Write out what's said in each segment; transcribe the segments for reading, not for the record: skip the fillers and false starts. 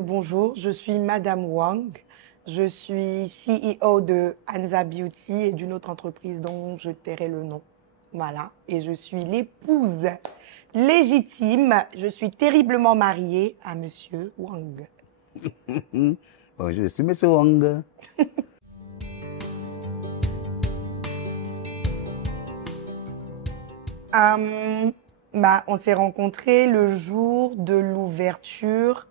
Bonjour, je suis Madame Wang. Je suis CEO de Anza Beauty et d'une autre entreprise dont je tairai le nom. Voilà. Et je suis l'épouse légitime. Je suis terriblement mariée à Monsieur Wang. Bonjour, je suis Monsieur Wang. On s'est rencontrés le jour de l'ouverture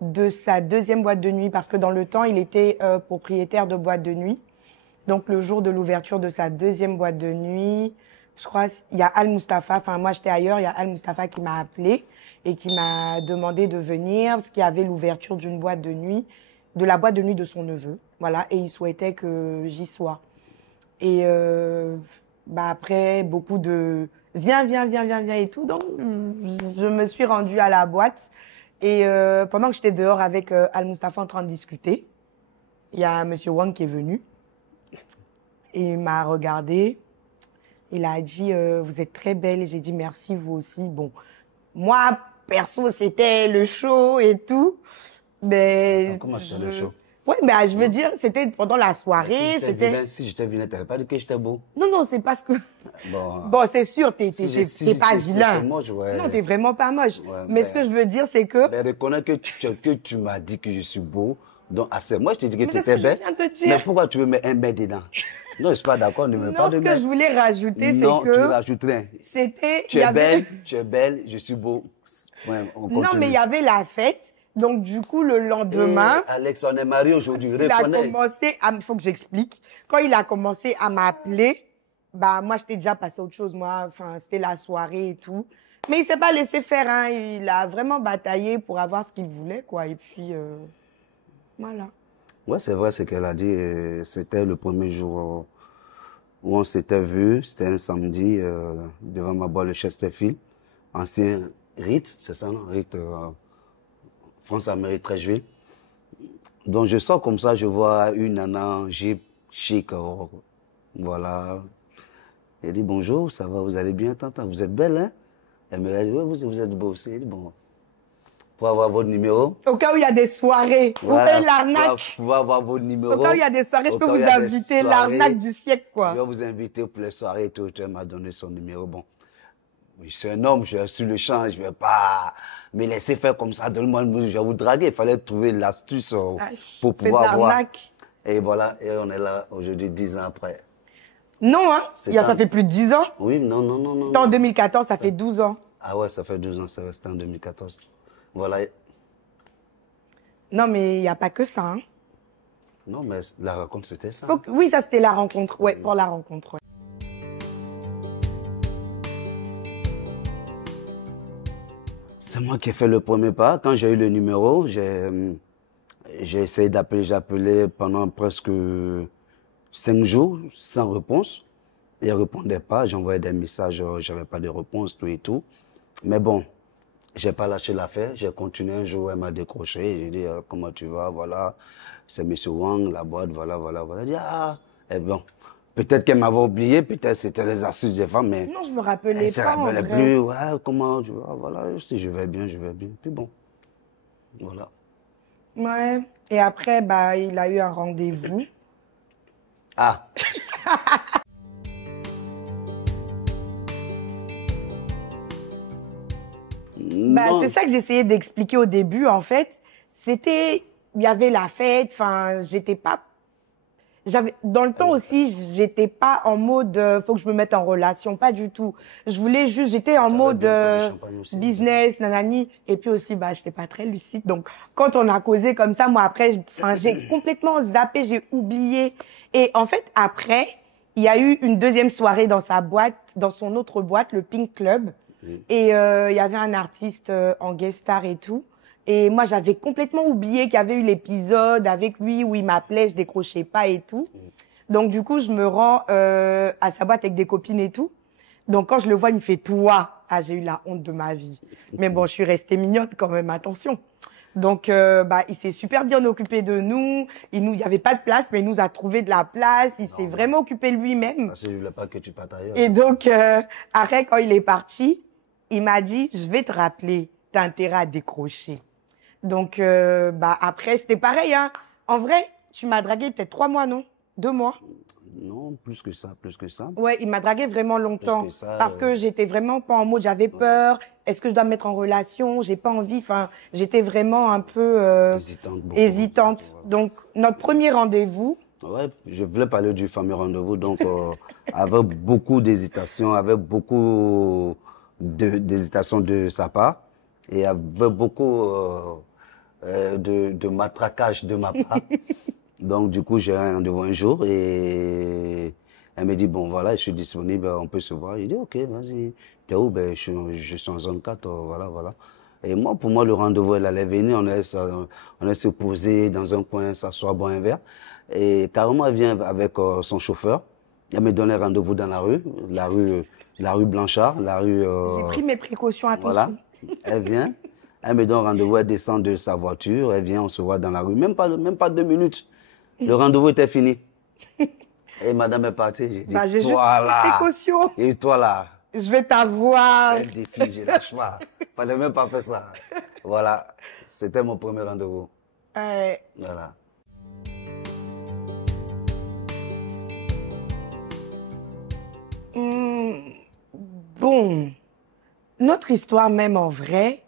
de sa deuxième boîte de nuit parce que dans le temps, il était propriétaire de boîte de nuit. Donc, le jour de l'ouverture de sa deuxième boîte de nuit, je crois, il y a Al Mustafa, enfin, moi, j'étais ailleurs, il y a Al Mustafa qui m'a appelé et qui m'a demandé de venir parce qu'il y avait l'ouverture d'une boîte de nuit, de la boîte de nuit de son neveu. Voilà, et il souhaitait que j'y sois. Et après, beaucoup de viens et tout. Donc, je me suis rendue à la boîte. Et pendant que j'étais dehors avec Al Mustafa en train de discuter, il y a Monsieur Wang qui est venu. Et il m'a regardé. Il a dit vous êtes très belle. J'ai dit merci, vous aussi. Bon, moi, perso, c'était le show et tout. Mais Attends, comment c'est le show? Ouais, mais je veux dire, c'était pendant la soirée. Si j'étais vilain, t'avais pas dit que j'étais beau? Non, c'est parce que... Bon, c'est sûr, t'es pas vilain. Moche, ouais. Non, t'es vraiment pas moche. Ouais, mais ce que je veux dire, c'est que... Mais reconnais que tu m'as dit que je suis beau. Donc, moi, je t'ai dit que tu étais C'est ce que belle. je viens de te dire. Mais pourquoi tu veux mettre un mec dedans? Non, je suis pas d'accord, ne me mets pas de Non, ce que mec. je voulais rajouter, c'est que... Non, tu rajoutes rien. C'était... Tu es belle, je suis beau. Ouais, on continue. Non, mais il y avait la fête. Donc, du coup, le lendemain... Alex, on est mariés aujourd'hui, il a commencé à... Il faut que j'explique. Quand il a commencé à m'appeler, moi, j'étais déjà passé à autre chose. Moi, enfin, c'était la soirée et tout. Mais il s'est pas laissé faire, hein. Il a vraiment bataillé pour avoir ce qu'il voulait, quoi. Et puis, voilà. Ouais, c'est vrai ce qu'elle a dit. C'était le premier jour où on s'était vu. C'était un samedi devant ma boîte de Chesterfield. Ancien Rite, c'est ça, non? Rite, France-Amérique, Trècheville. Donc, je sors comme ça, je vois une nana Jeep chic. Voilà. Elle dit bonjour, ça va, vous allez bien, tante? Vous êtes belle, hein? Elle me dit, oui, vous êtes beau aussi. Elle dit, bon, pour avoir votre numéro. Au cas où il y a des soirées, Voilà, ou l'arnaque. Pour avoir votre numéro. Au cas où il y a des soirées, je peux vous inviter, l'arnaque du siècle, quoi. Je vais vous inviter pour les soirées et tout. Elle m'a donné son numéro. Bon, je suis un homme, je suis sur le champ, je ne vais pas me laisser faire comme ça. Donne-moi, je vais vous draguer. Il fallait trouver l'astuce pour pouvoir voir. Et voilà, et on est là aujourd'hui, 10 ans après. Non, hein? Ça fait plus de 10 ans. Oui, non. C'était en 2014, ça fait 12 ans. Ah ouais, ça fait 12 ans, c'était en 2014. Voilà. Non, mais il n'y a pas que ça, hein? Non, mais la rencontre, c'était ça. Oui, ça, c'était la rencontre. Ouais, pour la rencontre, ouais. C'est moi qui ai fait le premier pas. Quand j'ai eu le numéro, j'ai essayé d'appeler. J'ai appelé pendant presque 5 jours sans réponse. Il ne répondait pas. J'envoyais des messages, j'avais pas de réponse, tout et tout. Mais bon, j'ai pas lâché l'affaire. J'ai continué un jour, elle m'a décroché. J'ai dit, comment tu vas? Voilà, c'est Monsieur Wang, la boîte, voilà. Elle dit, et bon. Peut-être qu'elle m'avait oublié, peut-être c'était les astuces des femmes, mais... Non, je me rappelais elle pas, ne se rappelait plus. Ouais, comment tu vas? Voilà, si je vais bien. Puis bon, voilà. Ouais. Et après, il a eu un rendez-vous. Ah. C'est ça que j'essayais d'expliquer au début, en fait. Il y avait la fête, enfin, dans le temps aussi, j'étais pas en mode, faut que je me mette en relation, pas du tout. J'étais en mode business, nanani. Et puis aussi, j'étais pas très lucide. Donc, quand on a causé comme ça, moi après, j'ai complètement zappé, j'ai oublié. Et en fait, après, il y a eu une deuxième soirée dans sa boîte, dans son autre boîte, le Pink Club. Et il y avait un artiste en guest star et tout. Et moi, j'avais complètement oublié qu'il y avait eu l'épisode avec lui où il m'appelait, je décrochais pas et tout. Donc, du coup, je me rends à sa boîte avec des copines et tout. Donc, quand je le vois, il me fait « toi ». Ah, j'ai eu la honte de ma vie. Mais bon, je suis restée mignonne quand même, attention. Donc, il s'est super bien occupé de nous. Il n'y avait pas de place, mais il nous a trouvé de la place. Il s'est vraiment occupé lui-même. Parce que je voulais pas que tu partes ailleurs. Et donc, après, quand il est parti, il m'a dit, je vais te rappeler, t'as intérêt à décrocher. Donc, après, c'était pareil, hein. En vrai, tu m'as dragué peut-être 3 mois, non? 2 mois? Non, plus que ça, plus que ça. Ouais, il m'a dragué vraiment longtemps. Plus que ça, Parce que j'étais vraiment pas en mode, j'avais peur. Est-ce que je dois me mettre en relation? J'ai pas envie. Enfin, j'étais vraiment un peu hésitante. Donc, notre premier rendez-vous. Ouais, je voulais parler du fameux rendez-vous. Donc, avec beaucoup d'hésitation, avec beaucoup d'hésitation de sa part, et avec beaucoup de matraquage de ma part. Donc, du coup, j'ai un rendez-vous un jour et elle me dit, bon, voilà, je suis disponible, on peut se voir. Il dit, ok, vas-y. T'es où? Ben, je suis en zone 4, voilà, voilà. Et moi, pour moi, le rendez-vous, elle allait venir, on allait se poser dans un coin, s'asseoir, boire un verre. Et carrément, elle vient avec son chauffeur. Elle me donne un rendez-vous dans la rue Blanchard, la rue... J'ai pris mes précautions, attention. Voilà. Elle vient, elle me donne rendez-vous, elle descend de sa voiture, elle vient, on se voit dans la rue. Même pas 2 minutes. Le rendez-vous était fini. Et madame est partie. J'ai dit, J'ai juste toi là. précaution. Et toi là. Je vais t'avoir. C'est un défi, je lâche pas. Fallait même pas faire ça. Voilà. C'était mon premier rendez-vous. Voilà. Bon. Notre histoire même en vrai,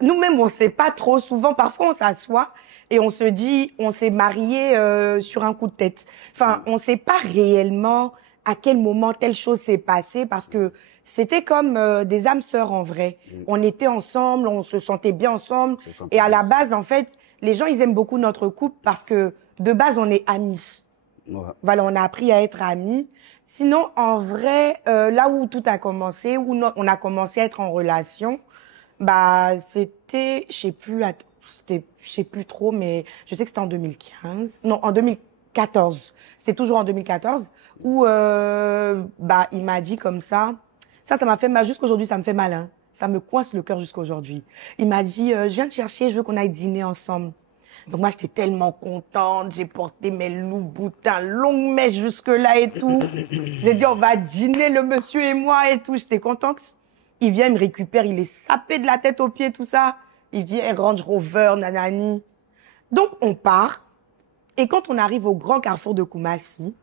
nous-mêmes on sait pas trop souvent. Parfois on s'assoit et on se dit, on s'est marié sur un coup de tête. Enfin, on sait pas réellement à quel moment telle chose s'est passée parce que c'était comme des âmes sœurs en vrai. On était ensemble, on se sentait bien ensemble. Et à la base, en fait, les gens, ils aiment beaucoup notre couple parce que de base, on est amis. Ouais. Voilà, on a appris à être amis. Sinon, en vrai, là où tout a commencé, où on a commencé à être en relation, c'était, je sais plus trop, mais je sais que c'était en 2015. Non, en 2014. C'était toujours en 2014 où, il m'a dit comme ça. Ça m'a fait mal. Jusqu'aujourd'hui, ça me fait mal, hein. Ça me coince le cœur jusqu'aujourd'hui. Il m'a dit, je viens te chercher, je veux qu'on aille dîner ensemble. Donc moi, j'étais tellement contente. J'ai porté mes loups-boutins, longues mèches jusque-là et tout. J'ai dit, on va dîner, le monsieur et moi et tout. J'étais contente. Il vient, il me récupère, il est sapé de la tête aux pieds, tout ça. Il vient, Range Rover, nanani. Donc, on part. Et quand on arrive au grand carrefour de Koumassi,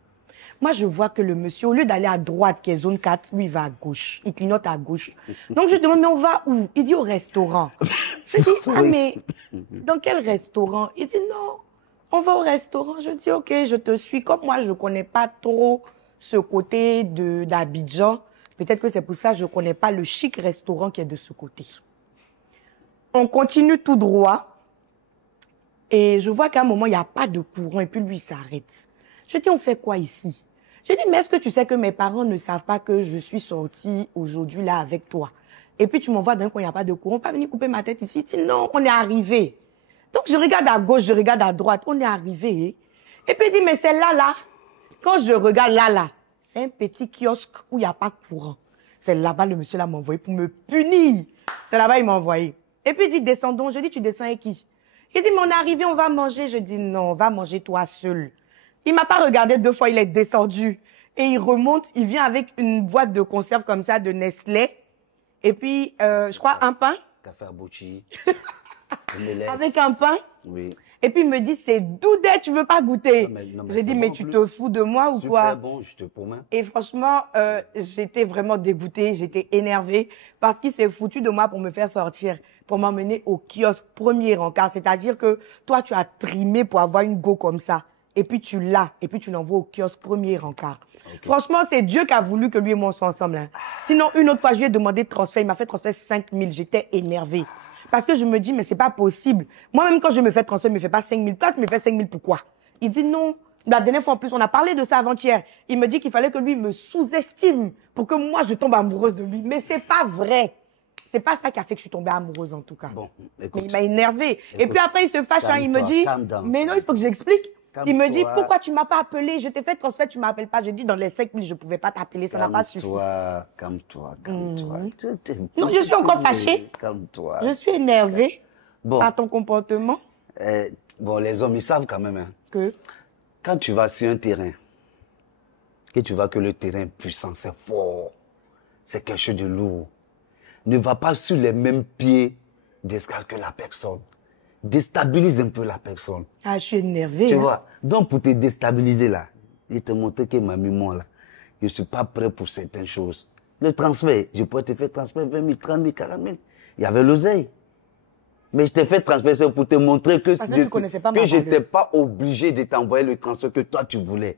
moi, je vois que le monsieur, au lieu d'aller à droite, qui est zone 4, lui, il va à gauche. Il clignote à gauche. Donc, je lui demande, mais on va où? Il dit au restaurant. Je dis, mais dans quel restaurant? Il dit, non, on va au restaurant. Je dis, ok, je te suis. Comme moi, je ne connais pas trop ce côté d'Abidjan. Peut-être que c'est pour ça que je ne connais pas le chic restaurant qui est de ce côté. On continue tout droit. Et je vois qu'à un moment, il n'y a pas de courant. Et puis lui, il s'arrête. Je dis, on fait quoi ici? Je dis, mais est-ce que tu sais que mes parents ne savent pas que je suis sortie aujourd'hui là avec toi? Et puis tu m'envoies d'un coup, il n'y a pas de courant. Pas venir couper ma tête ici. Il dit, non, on est arrivé. Donc je regarde à gauche, je regarde à droite. On est arrivé. Et puis il dit, mais c'est là. Quand je regarde là, c'est un petit kiosque où il n'y a pas de courant. C'est là-bas, le monsieur là m'a envoyé pour me punir. C'est là-bas, il m'a envoyé. Et puis il dit, descendons. Je dis, tu descends avec qui? Il dit, mais on est arrivé, on va manger. Je dis, non, on va manger toi seul. Il m'a pas regardé 2 fois, il est descendu. Et il remonte, il vient avec une boîte de conserve comme ça, de Nestlé. Et puis, je crois, un pain. Café à Bouchi. Avec un pain. Oui. Et puis, il me dit, c'est doudé, tu veux pas goûter? J'ai dit, mais tu te fous de moi ou quoi? Super bon, je te promets. Et franchement, j'étais vraiment dégoûtée, j'étais énervée parce qu'il s'est foutu de moi pour me faire sortir, pour m'emmener au kiosque premier encart. C'est-à-dire que toi, tu as trimé pour avoir une go comme ça. Et puis tu l'as, et puis tu l'envoies au kiosque premier encart. Okay. Franchement, c'est Dieu qui a voulu que lui et moi soient ensemble. Hein. Sinon, une autre fois, je lui ai demandé de transfert. Il m'a fait transfert 5 000. J'étais énervée. Parce que je me dis, mais c'est pas possible. Moi-même, quand je me fais transfert, il me fait pas 5 000. Toi, tu me fais 5 000, pourquoi? Il dit non. La dernière fois, en plus, on a parlé de ça avant-hier. Il me dit qu'il fallait que lui me sous-estime pour que moi, je tombe amoureuse de lui. Mais c'est pas vrai. C'est pas ça qui a fait que je suis tombée amoureuse, en tout cas. Bon, écoute, mais il m'a énervée. Et puis après, il se fâche. Hein, il me dit, mais non, il faut que j'explique. Il me dit, pourquoi tu m'as pas appelé? Je t'ai fait transfert, tu m'appelles pas. Je dis, dans les 5 000, je pouvais pas t'appeler, ça n'a pas suffi. Calme-toi. Non, je suis encore fâchée. Calme-toi. Je suis énervée. Bon, Par ton comportement bon, les hommes, ils savent quand même. Hein. que... Quand tu vas sur un terrain, que tu vois que le terrain est puissant, c'est fort, c'est quelque chose de lourd, ne va pas sur les mêmes pieds d'escale que la personne. Déstabilise un peu la personne. Ah, je suis énervée. Tu hein. vois, donc pour te déstabiliser là, je te montrer que ma moi là, je ne suis pas prêt pour certaines choses. Le transfert, je pourrais te faire transfert 20 000, 30 000, 40 000. Il y avait l'oseille. Mais je t'ai fait transfert c'est pour te montrer que, Parce que tu connaissais pas ma que je valeur. n'étais pas obligé de t'envoyer le transfert que toi tu voulais.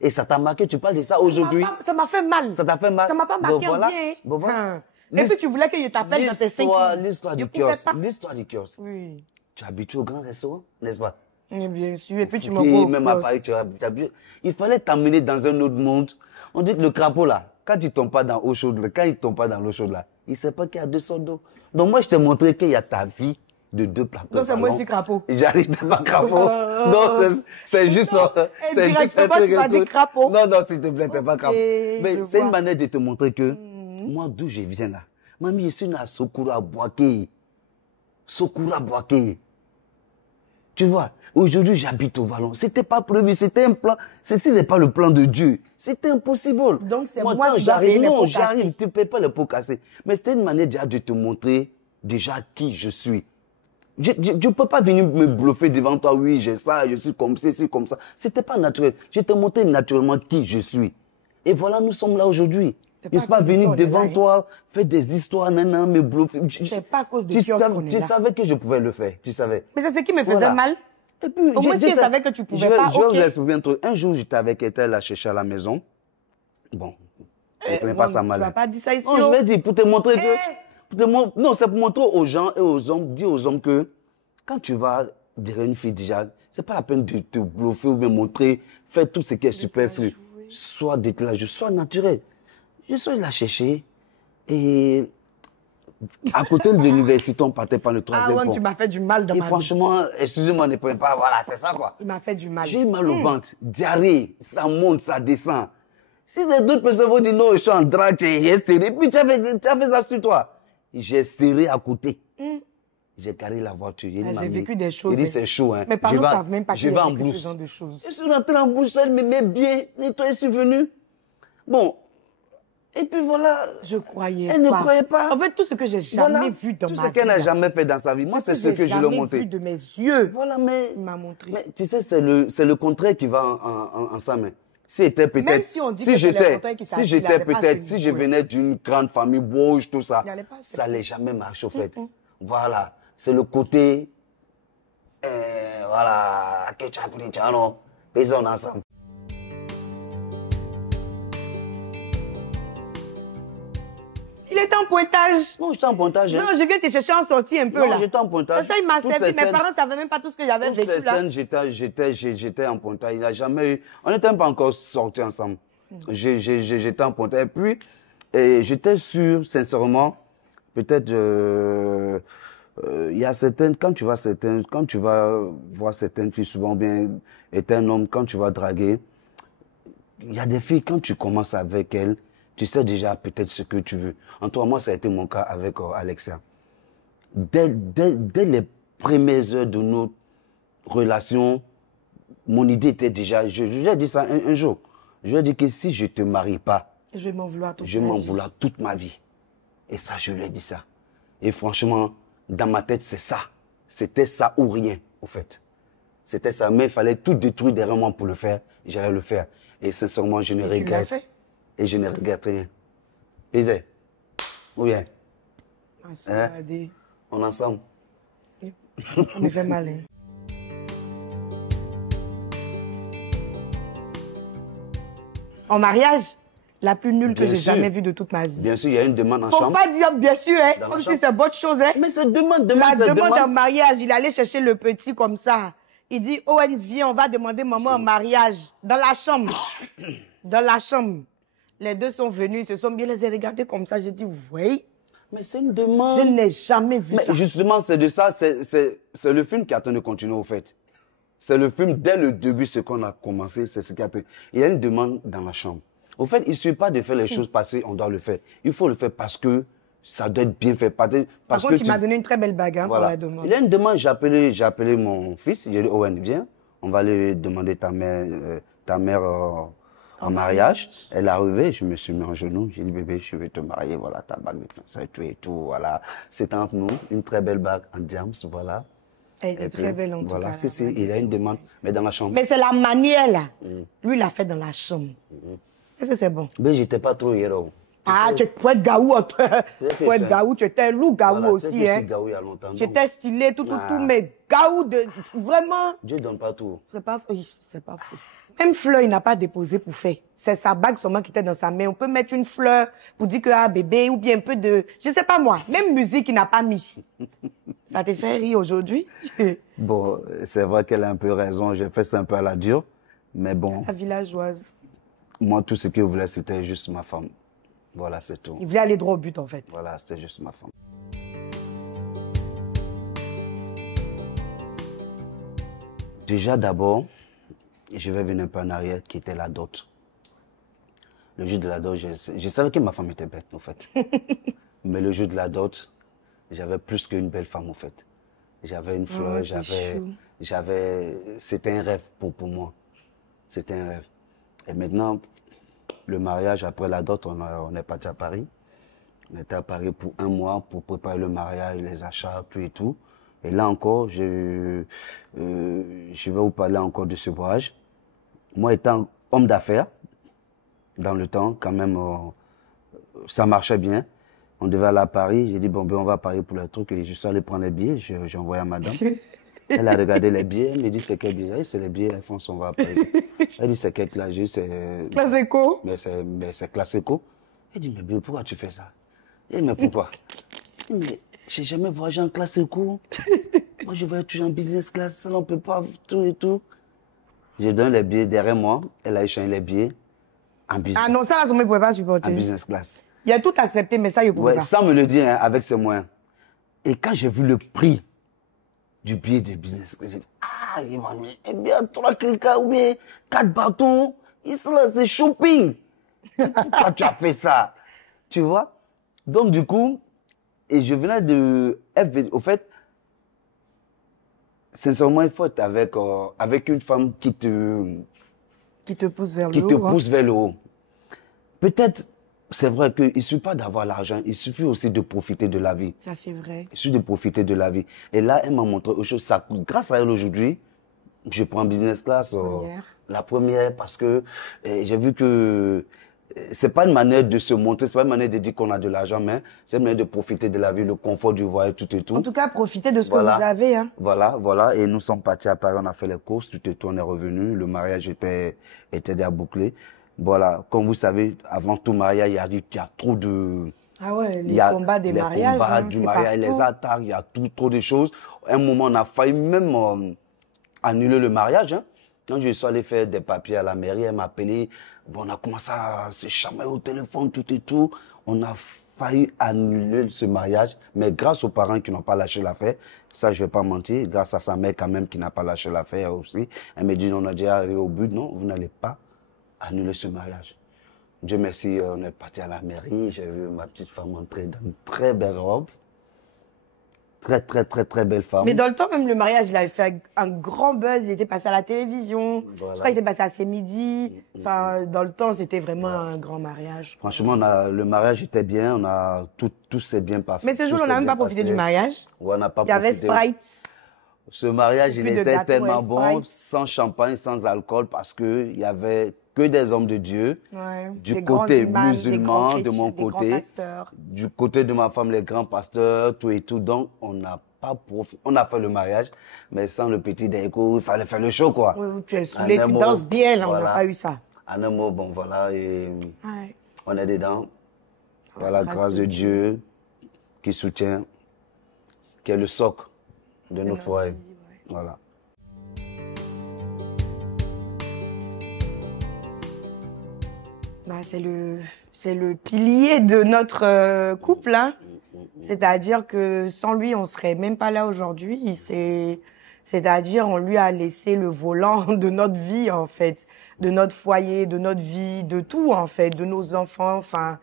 Et ça t'a marqué, tu parles de ça aujourd'hui. Ça m'a fait mal. Ça t'a fait mal. Ça m'a pas marqué en bien. Bon, voilà. Hein. Et puis tu voulais que je t'appelle dans tes 5 L'histoire du kiosque. L'histoire du kiosque. Oui. Tu es habitué au grand restaurant, n'est-ce pas? Et bien sûr. Et puis tu Et m'envoies même à Paris, tu es habitué. Il fallait t'emmener dans un autre monde. On dit que le crapaud là, quand il ne tombe pas dans l'eau chaude, quand il tombe pas dans l'eau chaude là, il ne sait pas qu'il y a 200 d'eau. Donc moi, je t'ai montré qu'il y a ta vie de 2 plateaux. Donc c'est moi aussi crapaud. J'arrive pas crapaud. Non, c'est juste, c'est juste un truc. Tu m'as dit crapaud. Non, non, s'il te plaît, t'es pas crapaud. Mais c'est une vois. manière de te montrer que moi, d'où je viens là, mamie, je suis né à Sokura Boaké. Sokura Boaké. Tu vois, aujourd'hui, j'habite au Vallon. C'était pas prévu, c'était un plan. Ceci n'est pas le plan de Dieu. C'était impossible. Donc c'est moi quand qui dois payer les pots j'arrive, cassés. tu ne payes pas les pots cassés. Mais c'était une manière déjà de te montrer déjà qui je suis. Je ne peux pas venir me bluffer devant toi, oui, j'ai ça, je suis comme ça, je suis comme ça. C'était pas naturel. Je te montrais naturellement qui je suis. Et voilà, nous sommes là aujourd'hui. Je ne suis pas venu devant toi, faire des histoires, nanana, me bluffer. C'est pas à cause de Tu kiosque qu'on est là. savais que je pouvais le faire, tu savais. Mais c'est ce qui me faisait Voilà. mal. Et puis, Au moins, si je savais que tu pouvais pas, je vais ok. vous expliquer un truc. Un jour, j'étais avec Ethel à chercher à la maison. Bon, je ne connais pas ça Tu mal. vas pas dire ça ici. Non, je oh. vais dire pour te montrer que... Non, c'est pour montrer aux gens et aux hommes, dire aux hommes que quand tu vas derrière une fille déjà, c'est pas la peine de te bluffer ou de montrer, faire tout ce qui est superflu. Sois déclenché, sois naturel. Je suis la chercher et à côté de l'université, on partait par le Ah troisième ouais, pont. tu m'as fait du mal dans Et ma vie. franchement, excusez-moi, ne prenez pas, voilà, c'est ça quoi. Il m'a fait du mal. J'ai mal au ventre, diarrhée, ça monte, ça descend. Si ces d'autres personnes vont dire non, je suis en drague, j'ai serré, puis tu as fait ça sur toi. J'ai serré à côté. J'ai garé la voiture. J'ai vécu des choses. Il dit c'est chaud. Hein. Mes parents ne savent même pas je qu'il vais y a en vécu ce brousse. genre de choses. Je suis rentré en brousse, elle me met bien, nettoyé, je suis venu. Bon. Et puis voilà. Je croyais Elle ne croyait pas. En fait, tout ce que j'ai jamais Voilà. vu dans ma vie. Tout ce qu'elle n'a jamais fait dans sa vie. Moi, c'est ce que je lui ai montré. J'ai vu de mes yeux. Voilà, mais. Il m'a montré. Mais tu sais, c'est le contraire qui va ensemble. Si j'étais peut-être. Même si on dit que c'est le contraire qui s'agit, là, c'est pas peut-être, assez si je venais d'une grande famille bouge, tout ça, Il allait pas ça n'allait jamais marcher, au fait. Voilà. C'est le côté. Voilà. Que tu as pris, tu as non. Faisons ensemble. Il était en pointage. Non, j'étais en pointage. Non, je viens te chercher en sortie un peu Non, là. j'étais en pointage. C'est ça, il m'a Toutes servi. ces Mes scènes- parents ne savaient même pas tout ce que j'avais Toutes vécu ces là. scènes, j'étais en pointage. Il n'a jamais eu. On n'était même pas encore sortis ensemble. J'étais en pointage. Et puis, j'étais sûr, sincèrement, peut-être, il y a certaines, quand tu vas voir certaines filles, souvent bien, est un homme, quand tu vas draguer, il y a des filles, quand tu commences avec elles, tu sais déjà peut-être ce que tu veux. En toi, moi, ça a été mon cas avec Alexia. Dès les premières heures de notre relation, mon idée était déjà, je lui ai dit ça un jour, je lui ai dit que si je ne te marie pas, Je vais m'en vouloir toute je vais ma m'en vie. vouloir toute ma vie. Et ça, je lui ai dit ça. Et franchement, dans ma tête, c'est ça. C'était ça ou rien, au fait. C'était ça, mais il fallait tout détruire derrière moi pour le faire. J'allais le faire. Et sincèrement, je ne Et tu l'as regrette. fait? Et je ne regrette rien. Isée, ou bien, Ah, ça va dire. on est ensemble. Ça me fait mal. Hein. En mariage, la plus nulle que Bien j'ai sûr. jamais vue de toute ma vie. Bien sûr, il y a une demande en Faut chambre. pas dire bien sûr, hein, Dans la comme si chambre. c'est bonne chose. Hein. Mais c'est demande, La demande en mariage, il allait chercher le petit comme ça. Il dit, Owen, viens, on va demander maman en mariage. Dans la chambre. Dans la chambre. Les deux sont venus, ils se sont bien les regardés comme ça. J'ai dit, oui. Mais c'est une demande. Je n'ai jamais vu Mais ça. justement, c'est de ça, c'est le film qui attend de continuer, au fait. C'est le film, dès le début, ce qu'on a commencé, c'est ce qui attend. Il y a une demande dans la chambre. Au fait, il ne suffit pas de faire les choses parce qu'on doit le faire. Il faut le faire parce que ça doit être bien fait. Par Parce contre, que il m'a donné une très belle bague hein, voilà. pour la demande. Il y a une demande, j'ai appelé mon fils, j'ai dit, Owen, viens, on va aller demander ta mère en mariage. Elle est arrivée, je me suis mis en genoux, j'ai dit, bébé, je vais te marier, voilà, ta bague de fiançailles, tout et tout, voilà. C'est entre nous, une très belle bague en diams, voilà. Elle était très belle en tout Voilà, cas. si, il a une demande, mais dans la chambre. Mais c'est la manière là. Lui, il l'a fait dans la chambre. Est-ce que c'est bon? Mais j'étais pas trop héros. Ah, tu es gaou. Tu es gaou, tu étais un loup gaou Voilà, tu aussi. sais que je Hein. suis gaou il y a longtemps. Tu donc, étais stylé, tout, mais gaou de. Vraiment. Dieu donne pas tout. C'est pas fou. Même fleur, il n'a pas déposé pour faire. C'est sa bague seulement qui était dans sa main. On peut mettre une fleur pour dire que ah bébé ou bien un peu de, je sais pas moi. Même musique, il n'a pas mis. Ça te fait rire aujourd'hui? Bon, c'est vrai qu'elle a un peu raison. J'ai fait ça un peu à la dure, mais bon. La villageoise. Moi, tout ce qu'il voulait, c'était juste ma femme. Voilà, c'est tout. Il voulait aller droit au but en fait. Voilà, c'était juste ma femme. Déjà, d'abord, je vais venir un peu en arrière, qui était la dot. Le jour de la dot, je savais que ma femme était bête, en fait. Mais le jour de la dot, j'avais plus qu'une belle femme, en fait. J'avais une fleur, c'était un rêve pour moi. C'était un rêve. Et maintenant, le mariage, après la dot, on est parti à Paris. On était à Paris pour 1 mois pour préparer le mariage, les achats, tout et tout. Et là encore, je vais vous parler encore de ce voyage. Moi, étant homme d'affaires, dans le temps, quand même, ça marchait bien. On devait aller à Paris. J'ai dit, bon, ben, on va à Paris pour le truc. Et je suis allé prendre les billets. J'ai envoyé à madame. Elle a regardé les billets. Elle me dit, c'est quel billet? C'est les billets, Alphonse, on va à Paris. Elle dit, c'est quel classe? J'ai dit, c'est... Classe éco. Mais c'est classe éco. Elle dit, mais pourquoi tu fais ça? Elle dit, mais pourquoi? Mais j'ai jamais voyagé en classe éco. Moi, je voyage toujours en business class. Ça, on peut pas, tout et tout. Je donne les billets derrière moi. Elle a échangé les billets en business. Ah non, ça, là, on ne pouvait pas supporter. En business class. Il a tout accepté, mais ça, il ne pouvait Ouais, pas. sans me le dire, hein, avec ses moyens. Et quand j'ai vu le prix du billet de business class, j'ai dit, ah, il m'a dit, eh bien, 3 clics ou bien 4 bâtons, ici, là, c'est shopping. Pourquoi tu as fait ça? Tu vois? Donc, du coup, et je venais de... Au fait, sincèrement, il faut être avec une femme qui te pousse vers le haut. Qui te pousse vers le haut. Peut-être, c'est vrai qu'il ne suffit pas d'avoir l'argent, il suffit aussi de profiter de la vie. Ça, c'est vrai. Il suffit de profiter de la vie. Et là, elle m'a montré autre chose. Grâce à elle aujourd'hui, je prends business class. La première, parce que j'ai vu que c'est pas une manière de se montrer, c'est pas une manière de dire qu'on a de l'argent, mais c'est une manière de profiter de la vie, le confort du voyage, tout et tout. En tout cas, profitez de ce que vous avez. Hein. Voilà. Et nous sommes partis à Paris, on a fait les courses, tout et tout, on est revenu. Le mariage était déjà bouclé. Voilà, comme vous savez, avant tout mariage, il y a trop de... Ah ouais, les combats des mariages. Les combats du mariage, les attaques, il y a trop de choses. À un moment, on a failli même annuler le mariage. Hein. Quand je suis allé faire des papiers à la mairie, elle m'a appelé. Bon, on a commencé à se chamailler au téléphone, tout et tout. On a failli annuler ce mariage, mais grâce aux parents qui n'ont pas lâché l'affaire, ça je ne vais pas mentir, grâce à sa mère quand même qui n'a pas lâché l'affaire aussi, elle me dit, on a déjà arrivé au but, non, vous n'allez pas annuler ce mariage. Dieu merci, on est parti à la mairie, j'ai vu ma petite femme entrer dans une très belle robe. Très belle femme. Mais dans le temps, même le mariage, il avait fait un grand buzz. Il était passé à la télévision. Voilà. Je crois qu'il était passé à ses midis. Enfin, dans le temps, c'était vraiment un grand mariage. Franchement, le mariage était bien. Tout s'est bien passé. Mais ce jour, on n'a même pas profité du mariage. Ouais, on n'a pas profité. Il y avait Sprite. Ce mariage, il était tellement bon, sans champagne, sans alcool, parce qu'il y avait que des hommes de Dieu, du côté musulman, de mon côté, du côté de ma femme, les grands pasteurs, tout et tout. Donc, on n'a pas profité. On a fait le mariage, mais sans le petit déco, il fallait faire le show, quoi. Oui, tu es saoulé, tu danses bien, là, voilà. On n'a pas eu ça. En un mot, bon, voilà, et on est dedans. Voilà, grâce de Dieu qui soutient, qui est le socle de notre foyer. Voilà. Bah, c'est le pilier de notre couple. Hein. C'est-à-dire que sans lui, on ne serait même pas là aujourd'hui. C'est-à-dire, on lui a laissé le volant de notre vie, en fait, de notre foyer, de notre vie, de tout, en fait, de nos enfants. Enfin,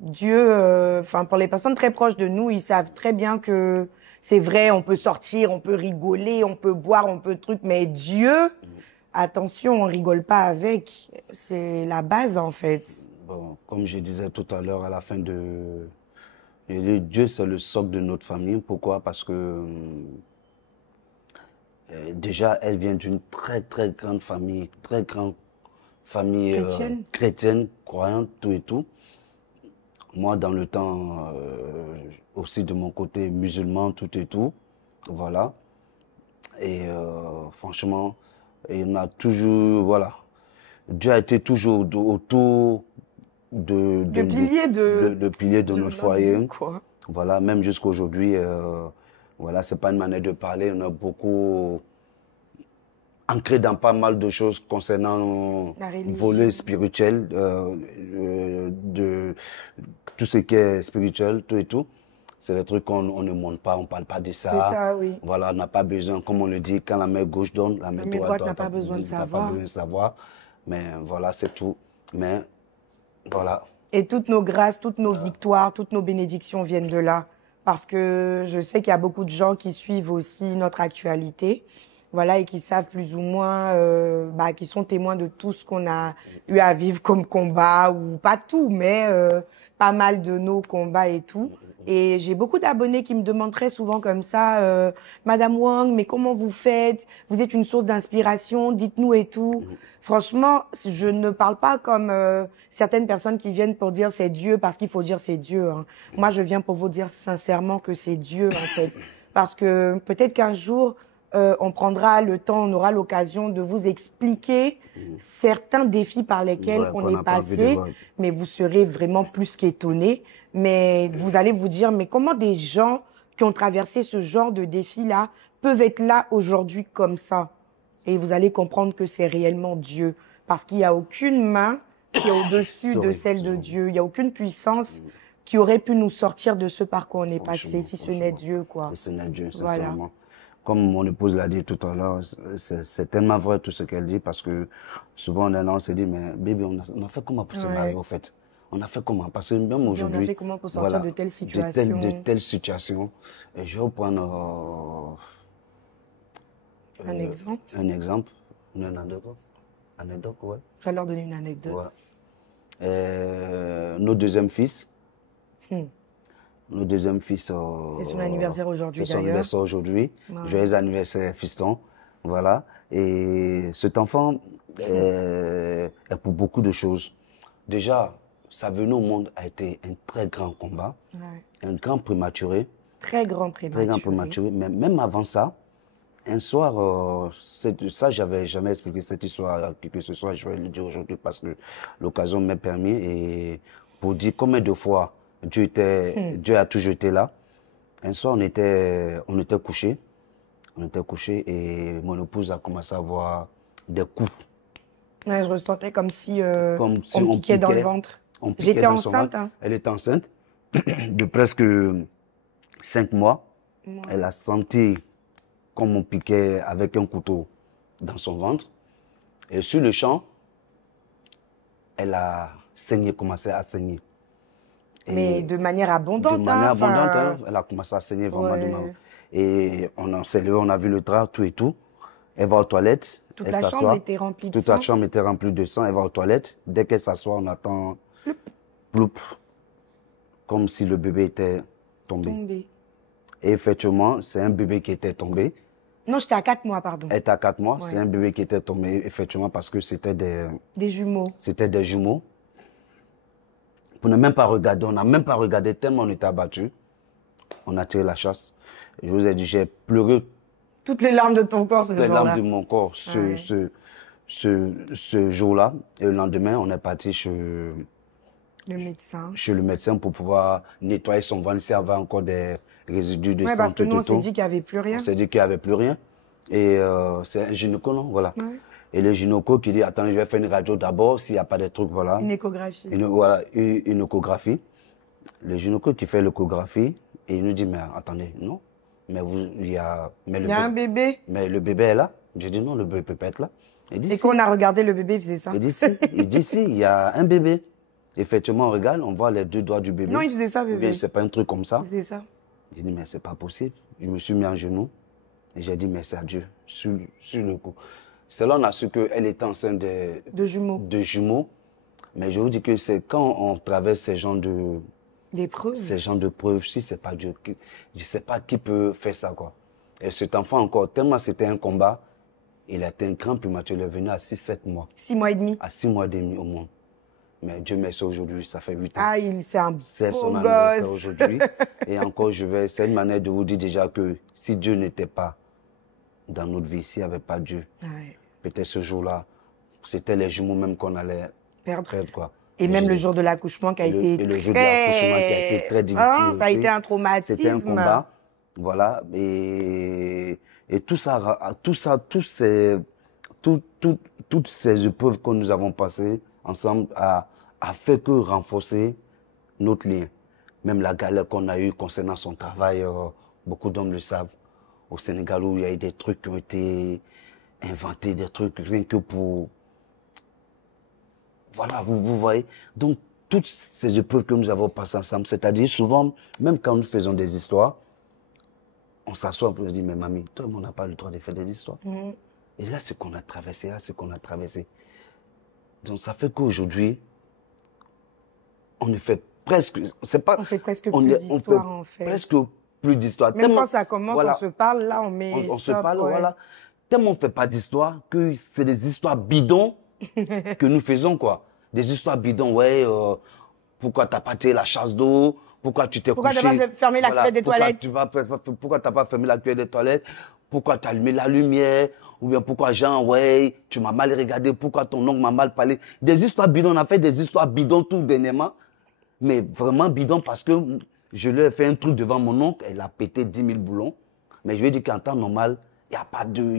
Dieu, enfin, pour les personnes très proches de nous, ils savent très bien que c'est vrai, on peut sortir, on peut rigoler, on peut boire, on peut truc, mais Dieu, attention, on rigole pas avec. C'est la base, en fait. Bon, comme je disais tout à l'heure, à la fin de... Dieu, c'est le socle de notre famille. Pourquoi? Parce que déjà, elle vient d'une très, très grande famille, très grande famille Chrétienne. chrétienne, croyante, tout et tout. Moi, dans le temps, aussi de mon côté musulman, tout et tout. Voilà. Et franchement, il m'a toujours, voilà. Dieu a été toujours autour Le pilier le pilier de notre notre vie, foyer. quoi. Voilà, même jusqu'à aujourd'hui, voilà, c'est pas une manière de parler. On a beaucoup ancré dans pas mal de choses concernant La le religion. volet spirituel, de tout ce qui est spirituel, tout et tout. C'est des trucs qu'on ne montre pas, on parle pas de C'est ça. ça, oui. Voilà, on n'a pas besoin, comme on le dit, quand la main gauche donne, la main droite N'a pas besoin de n'a pas savoir. besoin de savoir. Mais voilà, c'est tout. Mais voilà. Et toutes nos grâces, toutes nos victoires, toutes nos bénédictions viennent de là. Parce que je sais qu'il y a beaucoup de gens qui suivent aussi notre actualité, voilà, et qui savent plus ou moins, qui sont témoins de tout ce qu'on a eu à vivre comme combat, ou pas tout, mais pas mal de nos combats et tout. Et j'ai beaucoup d'abonnés qui me demandent très souvent comme ça, Madame Wang, mais comment vous faites? Vous êtes une source d'inspiration, dites-nous et tout. Franchement, je ne parle pas comme certaines personnes qui viennent pour dire c'est Dieu parce qu'il faut dire c'est Dieu, hein. Moi, je viens pour vous dire sincèrement que c'est Dieu, en fait. Parce que peut-être qu'un jour, on prendra le temps, on aura l'occasion de vous expliquer certains défis par lesquels Ouais, on qu'on est n'a pas envie de passé, voir. mais vous serez vraiment plus qu'étonnés. Mais vous allez vous dire, mais comment des gens qui ont traversé ce genre de défi-là peuvent être là aujourd'hui comme ça? Et vous allez comprendre que c'est réellement Dieu. Parce qu'il n'y a aucune main qui est au-dessus de celle de Dieu. Il n'y a aucune puissance qui aurait pu nous sortir de ce par quoi on est passé, si ce n'est Dieu, quoi. Le Seigneur Dieu, Voilà. sincèrement. Comme mon épouse l'a dit tout à l'heure, c'est tellement vrai tout ce qu'elle dit parce que souvent on se dit, mais bébé, on a fait comment pour se Ouais. marier au fait? On a fait comment? Parce que même on a aujourd'hui, fait comment pour sortir de telles de situations? telles situations. Et je vais vous prendre Un exemple. un exemple, une anecdote, ouais. Je vais leur donner une anecdote. Ouais. Notre deuxième fils, Hmm. Notre deuxième fils. C'est son anniversaire aujourd'hui, C'est son d'ailleurs. anniversaire aujourd'hui. Ouais. Joyeux anniversaire, fiston. Voilà. Et cet enfant est pour beaucoup de choses. Déjà, sa venue au monde a été un très grand combat, Ouais. un grand prématuré, Très grand très prématuré. grand prématuré. Mais même avant ça, un soir, ça, j'avais jamais expliqué cette histoire à qui que ce soit. Je vais le dire aujourd'hui parce que l'occasion m'est permis. Et pour dire combien de fois Dieu a toujours été là. Un soir, on était couchés. On était couchés et mon épouse a commencé à avoir des coups. Ouais, je ressentais comme si, Comme si on me piquait dans le ventre. on piquait J'étais dans son enceinte, ventre. hein. Elle était enceinte de presque 5 mois. Ouais. Elle a senti comme on piquait avec un couteau dans son ventre. Et sur le champ, elle a saigné, commencé à saigner. Et Mais de manière abondante, de manière hein, enfin, abondante, hein, elle a commencé à saigner vraiment. ouais. Et on s'est levé, on a vu le drap, tout et tout. Elle va aux toilettes, Toute elle la chambre s'assoit. était remplie de Toute sang. la chambre était remplie de sang, elle va aux toilettes. Dès qu'elle s'assoit, on attend ploup, comme si le bébé était tombé. Tombé. Et effectivement, c'est un bébé qui était tombé. Non, j'étais à 4 mois, pardon. Elle était à 4 mois, Ouais. c'est un bébé qui était tombé, effectivement, parce que c'était Des jumeaux. des jumeaux. On n'a même pas regardé, on n'a même pas regardé tellement on était abattus. On a tiré la chasse. Je vous ai dit, j'ai pleuré Toutes les larmes de ton corps ce les jour-là. larmes de mon corps Ouais. ce jour-là. Et le lendemain, on est parti Le médecin. chez le médecin pour pouvoir nettoyer son ventre s'il y avait encore des résidus de Ouais, sang. parce que tout, nous, on tout, s'est tout. dit qu'il n'y avait plus rien. On s'est dit qu'il n'y avait plus rien. Et c'est un gynéco, non? Voilà. Ouais. Et le gynéco qui dit, attendez, je vais faire une radio d'abord, s'il n'y a pas de trucs, voilà. Une échographie. Voilà, une échographie. Le gynéco qui fait l'échographie, et il nous dit, mais attendez, non, mais il y a... Mais Il y a un bébé. Mais le bébé est là. J'ai dit, non, le bébé peut pas être là. Il dit, Et si. quand on a regardé le bébé, il faisait ça. Il dit, si. Il dit, si, il y a un bébé. Effectivement, on regarde, on voit les 2 doigts du bébé. Non, il faisait ça, Ou bien bébé. c'est pas un truc comme ça. Il faisait ça. J'ai dit, mais c'est pas possible. Je me suis mis en genoux et j'ai dit merci à Dieu sur le coup. C'est là on a su qu'elle était enceinte De jumeaux. de jumeaux. Mais je vous dis que c'est quand on traverse Des preuves. ces gens de preuves, si c'est pas Dieu, je sais pas qui peut faire ça, quoi. Et cet enfant encore, tellement c'était un combat, il a été un grand primature, il est venu à 6-7 mois. 6 mois et demi. À 6 mois et demi au monde. Mais Dieu merci aujourd'hui, ça fait 8 ans. Ah, c'est un C'est son beau anniversaire gosse. aujourd'hui. Et encore, c'est une manière de vous dire déjà que si Dieu n'était pas dans notre vie, s'il n'y avait pas Dieu, Ouais. peut-être ce jour-là, c'était les jumeaux même qu'on allait Perdre. perdre, quoi. Et même le jour de l'accouchement qui a été et le jour de l'accouchement qui a été très difficile. Hein, ça a aussi. été un traumatisme. C'était un combat. Voilà. Et tout ça, toutes ces épreuves que nous avons passées ensemble a fait que renforcer notre lien. Même la galère qu'on a eue concernant son travail, beaucoup d'hommes le savent. Au Sénégal, où il y a eu des trucs qui ont été inventés, des trucs rien que pour... Voilà, vous voyez. Donc, toutes ces épreuves que nous avons passées ensemble, c'est-à-dire souvent, même quand nous faisons des histoires, on s'assoit et on se dit, mais mamie, toi, on n'a pas le droit de faire des histoires. Et là, c'est qu'on a traversé, là, c'est qu'on a traversé. Donc, ça fait qu'aujourd'hui, on ne fait presque, c'est pas... On fait presque plus d'histoire, en fait. Presque plus d'histoire. Même quand ça commence, voilà, on se parle, là, on met on se stop, parle, ouais. voilà. Tellement on ne fait pas d'histoire que c'est des histoires bidons que nous faisons, quoi. Des histoires bidons, ouais, pourquoi tu n'as pas tiré la chasse d'eau, pourquoi tu t'es couché. Pourquoi tu n'as pas fermé la cuvette des toilettes. Pourquoi tu n'as pas fermé la cuvette des toilettes, pourquoi tu as allumé la lumière, ou bien pourquoi Jean, ouais, tu m'as mal regardé, pourquoi ton oncle m'a mal parlé. Des histoires bidons, on a fait des histoires bidons tout dernièrement, mais vraiment bidons parce que je lui ai fait un truc devant mon oncle, elle a pété 10 000 boulons, mais je lui ai dit qu'en temps normal, il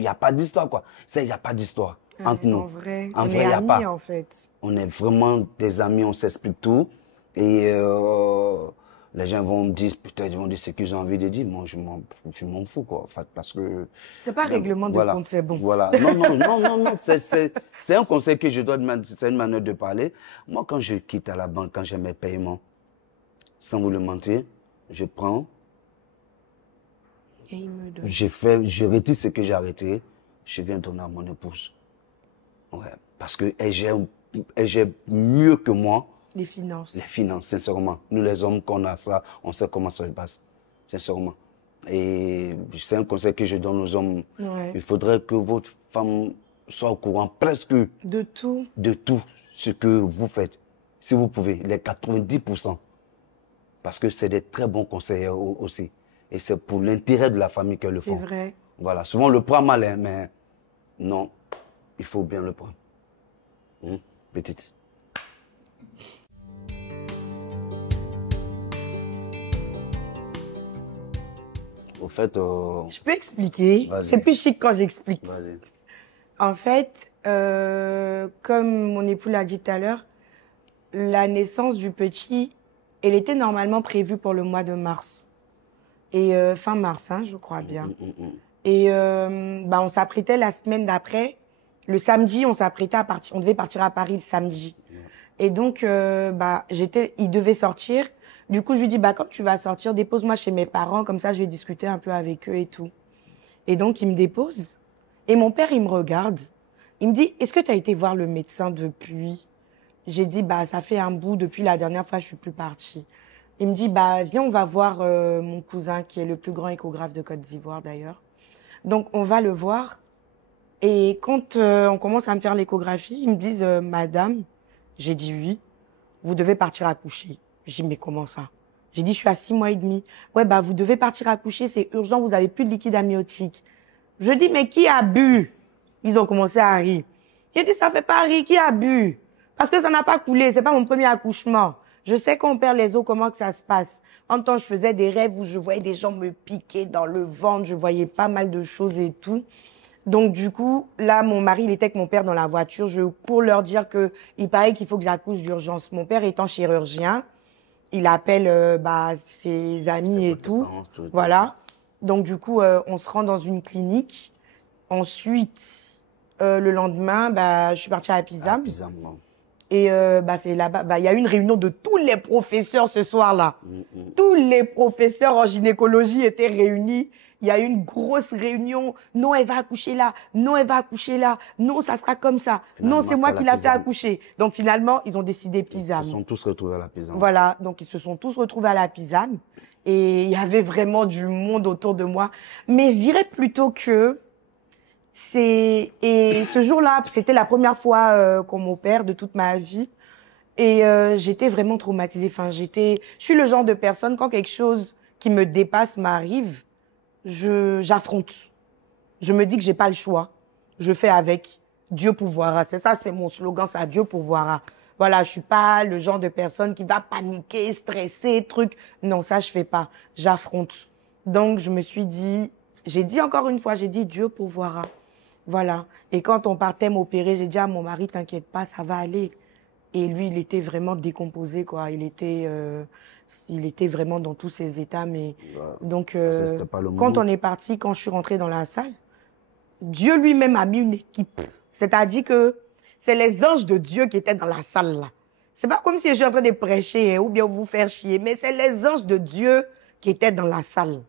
n'y a pas d'histoire, quoi. Il n'y a pas d'histoire entre nous. En vrai, En on vrai, est il n'y a amis, pas. en fait. On est vraiment des amis, on s'explique tout. Et les gens vont me dire, peut-être ils vont dire ce qu'ils ont envie de dire. Moi, je m'en fous, quoi. En fait, parce que... C'est pas règlement de voilà, compte, c'est bon. Voilà. Non. C'est un conseil que je dois, c'est une manière de parler. Moi, quand je quitte à la banque, quand j'ai mes paiements, sans vous le mentir, je prends, Et il me donne. je retire ce que j'ai arrêté, je viens donner à mon épouse. Ouais, parce qu'elle gère mieux que moi Les finances. les finances, sincèrement. Nous, les hommes, qu'on a ça, on sait comment ça se passe, sincèrement. Et c'est un conseil que je donne aux hommes. Ouais. Il faudrait que votre femme soit au courant presque De tout. de tout ce que vous faites, si vous pouvez, les 90%. Parce que c'est des très bons conseillers aussi. Et c'est pour l'intérêt de la famille qu'elles le font. C'est vrai. Voilà, souvent on le prend mal, hein, mais non, il faut bien le prendre. Petite. Au fait, Je peux expliquer. Vas-y. C'est plus chic quand j'explique. vas-y. En fait, comme mon époux l'a dit tout à l'heure, la naissance du petit, elle était normalement prévue pour le mois de mars. Et fin mars, hein, je crois bien. Et on s'apprêtait la semaine d'après. Le samedi, on s'apprêtait à partir. On devait partir à Paris le samedi. Et donc, il devait sortir. Du coup, je lui dis, comme tu vas sortir, dépose-moi chez mes parents. Comme ça, je vais discuter un peu avec eux et tout. Et donc, il me dépose. Et mon père, il me regarde. Il me dit, est-ce que tu as été voir le médecin depuis? J'ai dit, ça fait un bout. Depuis la dernière fois, je suis plus partie. Il me dit, viens, on va voir mon cousin, qui est le plus grand échographe de Côte d'Ivoire, d'ailleurs. Donc, on va le voir. Et quand on commence à me faire l'échographie, ils me disent, madame, j'ai dit oui, vous devez partir accoucher. J'ai dit, mais comment ça? J'ai dit, je suis à 6 mois et demi. Ouais, vous devez partir accoucher, c'est urgent, vous avez plus de liquide amniotique. Je dis, mais qui a bu? Ils ont commencé à rire. J'ai dit, ça fait pas rire, qui a bu? Parce que ça n'a pas coulé, c'est pas mon premier accouchement. Je sais qu'on perd les os, comment que ça se passe. En même temps, je faisais des rêves où je voyais des gens me piquer dans le ventre, je voyais pas mal de choses et tout. Donc, du coup, là, mon mari, il était avec mon père dans la voiture. Je cours leur dire il paraît qu'il faut que j'accouche d'urgence. Mon père étant chirurgien, il appelle ses amis et tout. Voilà. Donc, du coup, on se rend dans une clinique. Ensuite, le lendemain, je suis partie à Pisam. Et c'est là-bas. Il y a une réunion de tous les professeurs ce soir-là. Tous les professeurs en gynécologie étaient réunis. Il y a eu une grosse réunion. Non, elle va accoucher là. Non, elle va accoucher là. Non, ça sera comme ça. Finalement, non, c'est moi c'était qui la l'a fait Pisane. accoucher. Donc finalement, ils ont décidé Ils Pisane. se sont tous retrouvés à la Pisane. Voilà, donc ils se sont tous retrouvés à la Pisane. Et il y avait vraiment du monde autour de moi. Mais je dirais plutôt que et ce jour-là, c'était la première fois qu'on m'opère de toute ma vie. Et j'étais vraiment traumatisée. Enfin, je suis le genre de personne, quand quelque chose qui me dépasse m'arrive, j'affronte. Je me dis que j'ai pas le choix. Je fais avec. Dieu pourvoira. C'est ça, c'est mon slogan, ça, Dieu pourvoira. Voilà, je suis pas le genre de personne qui va paniquer, stresser, truc. Non, ça, je fais pas. J'affronte. Donc, je me suis dit, j'ai dit encore une fois, j'ai dit Dieu pourvoira. Voilà. Et quand on partait m'opérer, j'ai dit à mon mari, t'inquiète pas, ça va aller. Et lui, il était vraiment décomposé, quoi. Il était vraiment dans tous ses états. Mais donc, C'était pas le quand moment. on est parti, quand je suis rentrée dans la salle, Dieu lui-même a mis une équipe. C'est-à-dire que c'est les anges de Dieu qui étaient dans la salle là. C'est pas comme si je suis en train de prêcher ou bien vous faire chier, mais c'est les anges de Dieu qui étaient dans la salle.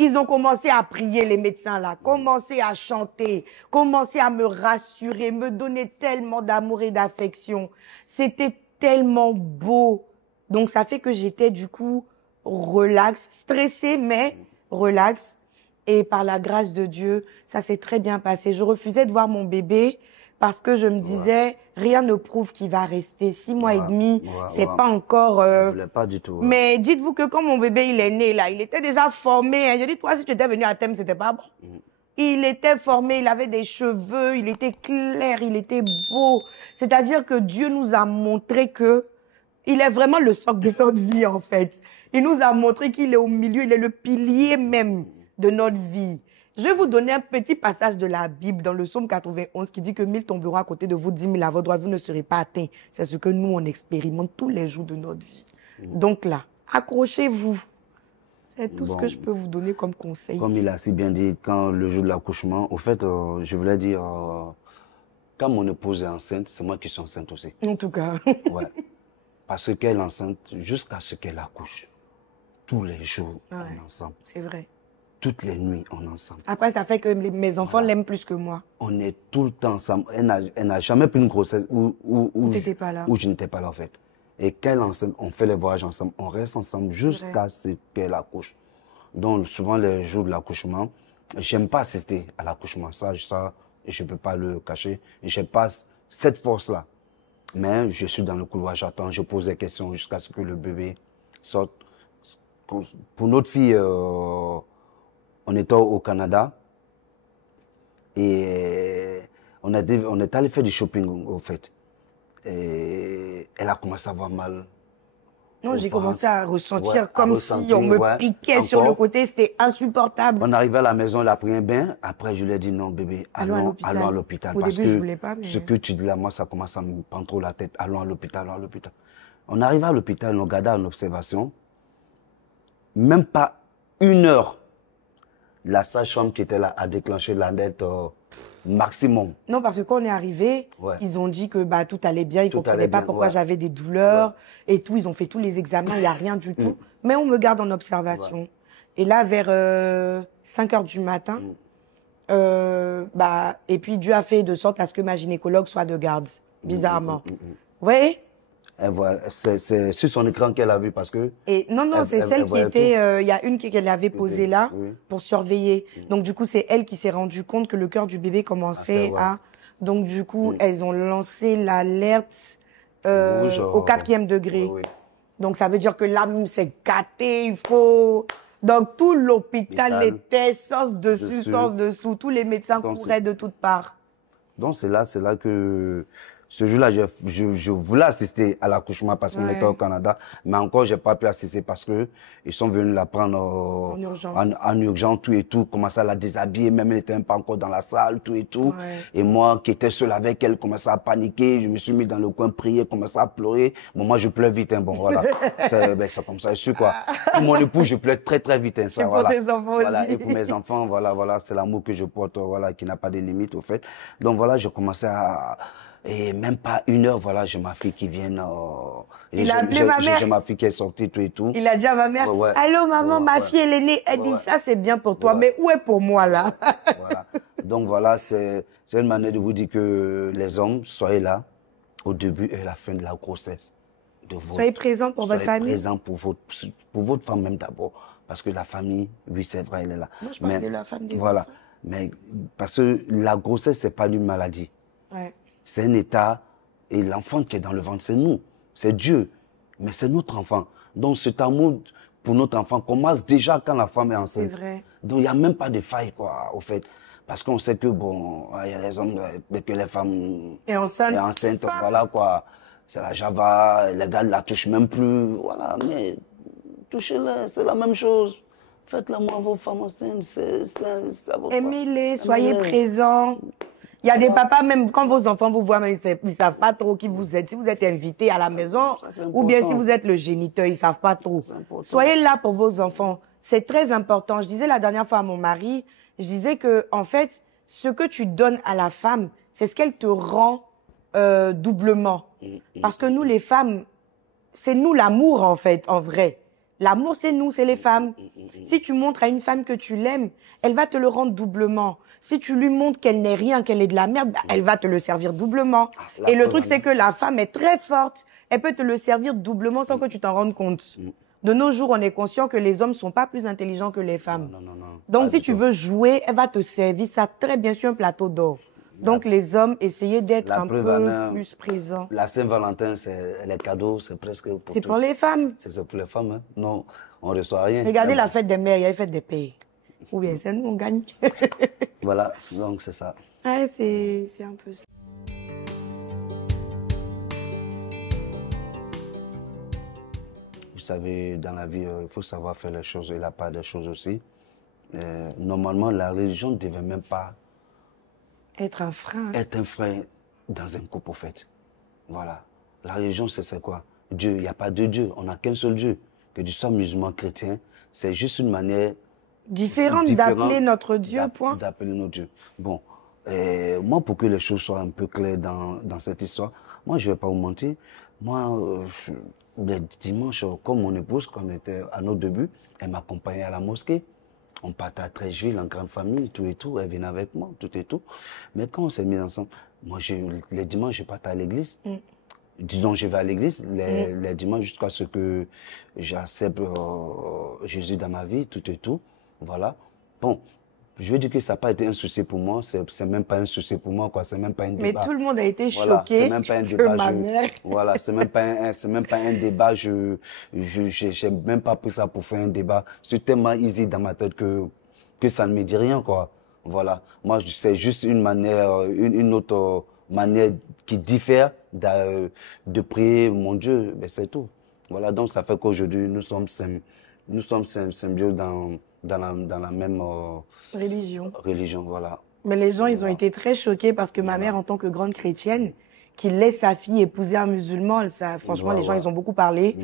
Ils ont commencé à prier, les médecins là, commencé à chanter, commencé à me rassurer, me donner tellement d'amour et d'affection. C'était tellement beau. Donc ça fait que j'étais du coup relax, stressée mais relax. Et par la grâce de Dieu, ça s'est très bien passé. Je refusais de voir mon bébé parce que je me disais, rien ne prouve qu'il va rester 6 mois et demi. C'est pas encore... Je voulais pas du tout. Mais dites-vous que quand mon bébé il est né là, il était déjà formé. Hein. Je dis, toi, si tu étais venu à Thème, c'était pas bon. Il était formé, il avait des cheveux, il était clair, il était beau. C'est-à-dire que Dieu nous a montré que il est vraiment le socle de notre vie, en fait. Il nous a montré qu'il est au milieu, il est le pilier même de notre vie. Je vais vous donner un petit passage de la Bible dans le psaume 91 qui dit que 1000 tomberont à côté de vous, 10 000 à votre droite, vous ne serez pas atteints. C'est ce que nous, on expérimente tous les jours de notre vie. Donc là, accrochez-vous. C'est tout ce que je peux vous donner comme conseil. Comme il a si bien dit, quand le jour de l'accouchement, au fait, je voulais dire, quand mon épouse est enceinte, c'est moi qui suis enceinte aussi. En tout cas. Ouais. Parce qu'elle est enceinte jusqu'à ce qu'elle accouche. Tous les jours, on est ensemble. C'est vrai. Toutes les nuits, on est ensemble. Après, ça fait que mes enfants l'aiment plus que moi. On est tout le temps ensemble. Elle n'a jamais pris une grossesse où pas là. je n'étais pas là, en fait. Et qu'elle est enceinte, on fait les voyages ensemble. On reste ensemble jusqu'à ce qu'elle accouche. Donc, souvent, les jours de l'accouchement, j'aime pas assister à l'accouchement. Ça, je peux pas le cacher. Je n'ai pas cette force-là. Mais je suis dans le couloir, j'attends, je pose des questions jusqu'à ce que le bébé sorte. Pour notre fille, on était au Canada et on est allé faire du shopping, au fait. Et elle a commencé à avoir mal. Non, j'ai commencé à ressentir comme si ressentir, on me piquait sur le côté, c'était insupportable. On arrivait à la maison, elle a pris un bain. Après, je lui ai dit non, bébé, allons à l'hôpital. Au début, je voulais pas, mais... Ce que tu dis là, moi, ça commence à me prendre trop la tête. Allons à l'hôpital, allons à l'hôpital. On arrive à l'hôpital, on regarde en observation. Même pas 1 heure, la sage-femme qui était là a déclenché l'alerte maximum. Non, parce que quand on est arrivé, ils ont dit que tout allait bien, ils ne comprenaient pas pourquoi j'avais des douleurs et tout. Ils ont fait tous les examens, il n'y a rien du tout. Mais on me garde en observation. Et là, vers 5 heures du matin, et puis Dieu a fait de sorte à ce que ma gynécologue soit de garde, bizarrement. Vous voyez? C'est sur son écran qu'elle a vu parce que... Et non, c'est celle qui était... Il y a une qu'elle avait posée là pour surveiller. Donc, du coup, c'est elle qui s'est rendue compte que le cœur du bébé commençait à... Donc, du coup, elles ont lancé l'alerte au 4e degré. Donc, ça veut dire que l'âme s'est gâtée, il faut... Donc, tout l'hôpital était sens dessus, sens dessous. Tous les médecins couraient de toutes parts. Donc, c'est là que... Ce jour-là, je voulais assister à l'accouchement parce qu'on était au Canada, mais encore, j'ai pas pu assister parce que ils sont venus la prendre en urgence, tout et tout, commençaient à la déshabiller, même elle n'était pas encore dans la salle, tout et tout. Et moi, qui étais seul avec elle, commençais à paniquer, je me suis mis dans le coin, prier, commençais à pleurer. Bon, moi, je pleure vite, hein, bon, voilà. C'est comme ça, je suis quoi. Pour mon époux, je pleure très, très vite, hein, ça, et pour tes enfants aussi. Et pour mes enfants, voilà, c'est l'amour que je porte, voilà, qui n'a pas de limite, au fait. Donc, voilà, je commençais Et même pas une heure, voilà, j'ai ma fille qui vient. Il a appelé ma mère. J'ai ma fille qui est sortie, tout et tout. Il a dit à ma mère, Ouais, ouais. allô maman, Ouais, ma ouais. fille elle est née. Elle Ouais, dit, ouais. ça c'est bien pour toi, Ouais. mais où est pour moi là? Voilà. Donc voilà, c'est une manière de vous dire que les hommes, soyez là au début et à la fin de la grossesse. Soyez présents pour votre famille. Soyez présents pour votre femme même d'abord. Parce que la famille, oui, c'est vrai, elle est là. Moi, je parle de la femme des voilà. enfants. Mais parce que la grossesse, c'est pas une maladie. Ouais. C'est un état. Et l'enfant qui est dans le ventre, c'est nous. C'est Dieu. Mais c'est notre enfant. Donc cet amour pour notre enfant commence déjà quand la femme est enceinte. C'est vrai. Donc il n'y a même pas de faille, quoi, au fait. Parce qu'on sait que, bon, il y a les hommes, dès que les femmes Et enceinte. est enceinte, voilà, quoi. C'est la java, les gars ne la touchent même plus. Voilà, mais touchez-les, c'est la même chose. Faites l'amour à vos femmes enceintes, c'est à votre femme. Aimez-les, soyez Aimez-les. présents. Il y a des papas, même quand vos enfants vous voient, mais ils ne savent pas trop qui vous êtes. Si vous êtes invité à la maison, Ça, c'est ou bien important. si vous êtes le géniteur, ils ne savent pas trop. C'est important. Soyez là pour vos enfants. C'est très important. Je disais la dernière fois à mon mari, je disais que, en fait, ce que tu donnes à la femme, c'est ce qu'elle te rend doublement. Parce que nous, les femmes, c'est nous l'amour, en fait, en vrai. L'amour, c'est nous, c'est les femmes. Si tu montres à une femme que tu l'aimes, elle va te le rendre doublement. Si tu lui montres qu'elle n'est rien, qu'elle est de la merde, bah, elle va te le servir doublement. la Et le preuve, truc, c'est que la femme est très forte. Elle peut te le servir doublement sans que tu t'en rendes compte. De nos jours, on est conscient que les hommes ne sont pas plus intelligents que les femmes. Non, non, non. Donc, Pas si du tu tout. veux jouer, elle va te servir ça très bien sur un plateau d'or. Donc, les hommes, essayez d'être La un preuve, peu Anna, plus présents. La Saint-Valentin, c'est les cadeaux, c'est presque pour C'est tout. pour les femmes. C'est pour les femmes, hein. Non, on ne reçoit rien. Regardez Mais la fête des mères, il y a la fête des pères. Ou bien c'est nous, on gagne. Voilà, donc c'est ça. Ouais, c'est un peu ça. Vous savez, dans la vie, il faut savoir faire les choses et la part des choses aussi. Normalement, la religion ne devait même pas Être un frein. être un frein dans un couple, au fait. Voilà. La religion, c'est quoi? Dieu, il n'y a pas de Dieu. On n'a qu'un seul Dieu. Que tu sois musulman, chrétien, c'est juste une manière Différente d'appeler notre Dieu, point. D'appeler notre Dieu. Bon, moi, pour que les choses soient un peu claires dans cette histoire, moi, je ne vais pas vous mentir. Moi, le dimanche, comme mon épouse, quand on était à nos débuts, elle m'accompagnait à la mosquée. On partait à Trècheville en grande famille, tout et tout. Elle venait avec moi, tout et tout. Mais quand on s'est mis ensemble, moi, les dimanches, je partais à l'église. Disons, je vais à l'église les dimanches jusqu'à ce que j'accepte Jésus dans ma vie, tout et tout. Voilà. Bon, je veux dire que ça n'a pas été un souci pour moi. C'est même pas un souci pour moi, quoi. C'est même pas un Mais débat. tout le monde a été Voilà, choqué c'est même pas un que débat. ma mère... Voilà, c'est même pas un débat. J'ai même pas pris ça pour faire un débat. C'est tellement easy dans ma tête que ça ne me dit rien, quoi. Voilà. Moi, c'est juste une manière, une autre manière qui diffère de prier mon Dieu. Ben, c'est tout. Voilà. Donc, ça fait qu'aujourd'hui, nous sommes symbiotes dans la même religion. Voilà. Mais les gens, ils ont été très choqués parce que ma mère, en tant que grande chrétienne, qui laisse sa fille épouser un musulman, ça, franchement, les gens, ils ont beaucoup parlé.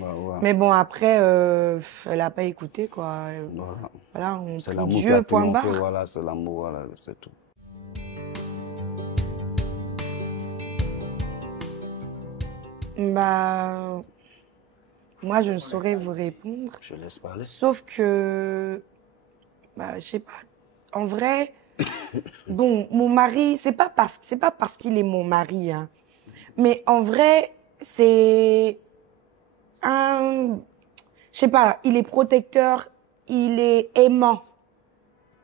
Mais bon, après, elle n'a pas écouté, quoi. Voilà, on C'est prie l'amour qui Dieu, a point triomphé, barre. voilà, c'est l'amour, voilà, c'est tout. Bah, moi, je ne saurais vous répondre. Je laisse parler. Sauf que, bah, je sais pas. En vrai, bon, mon mari, c'est pas parce qu'il est mon mari, hein. Mais en vrai, c'est un, je sais pas, il est protecteur, il est aimant.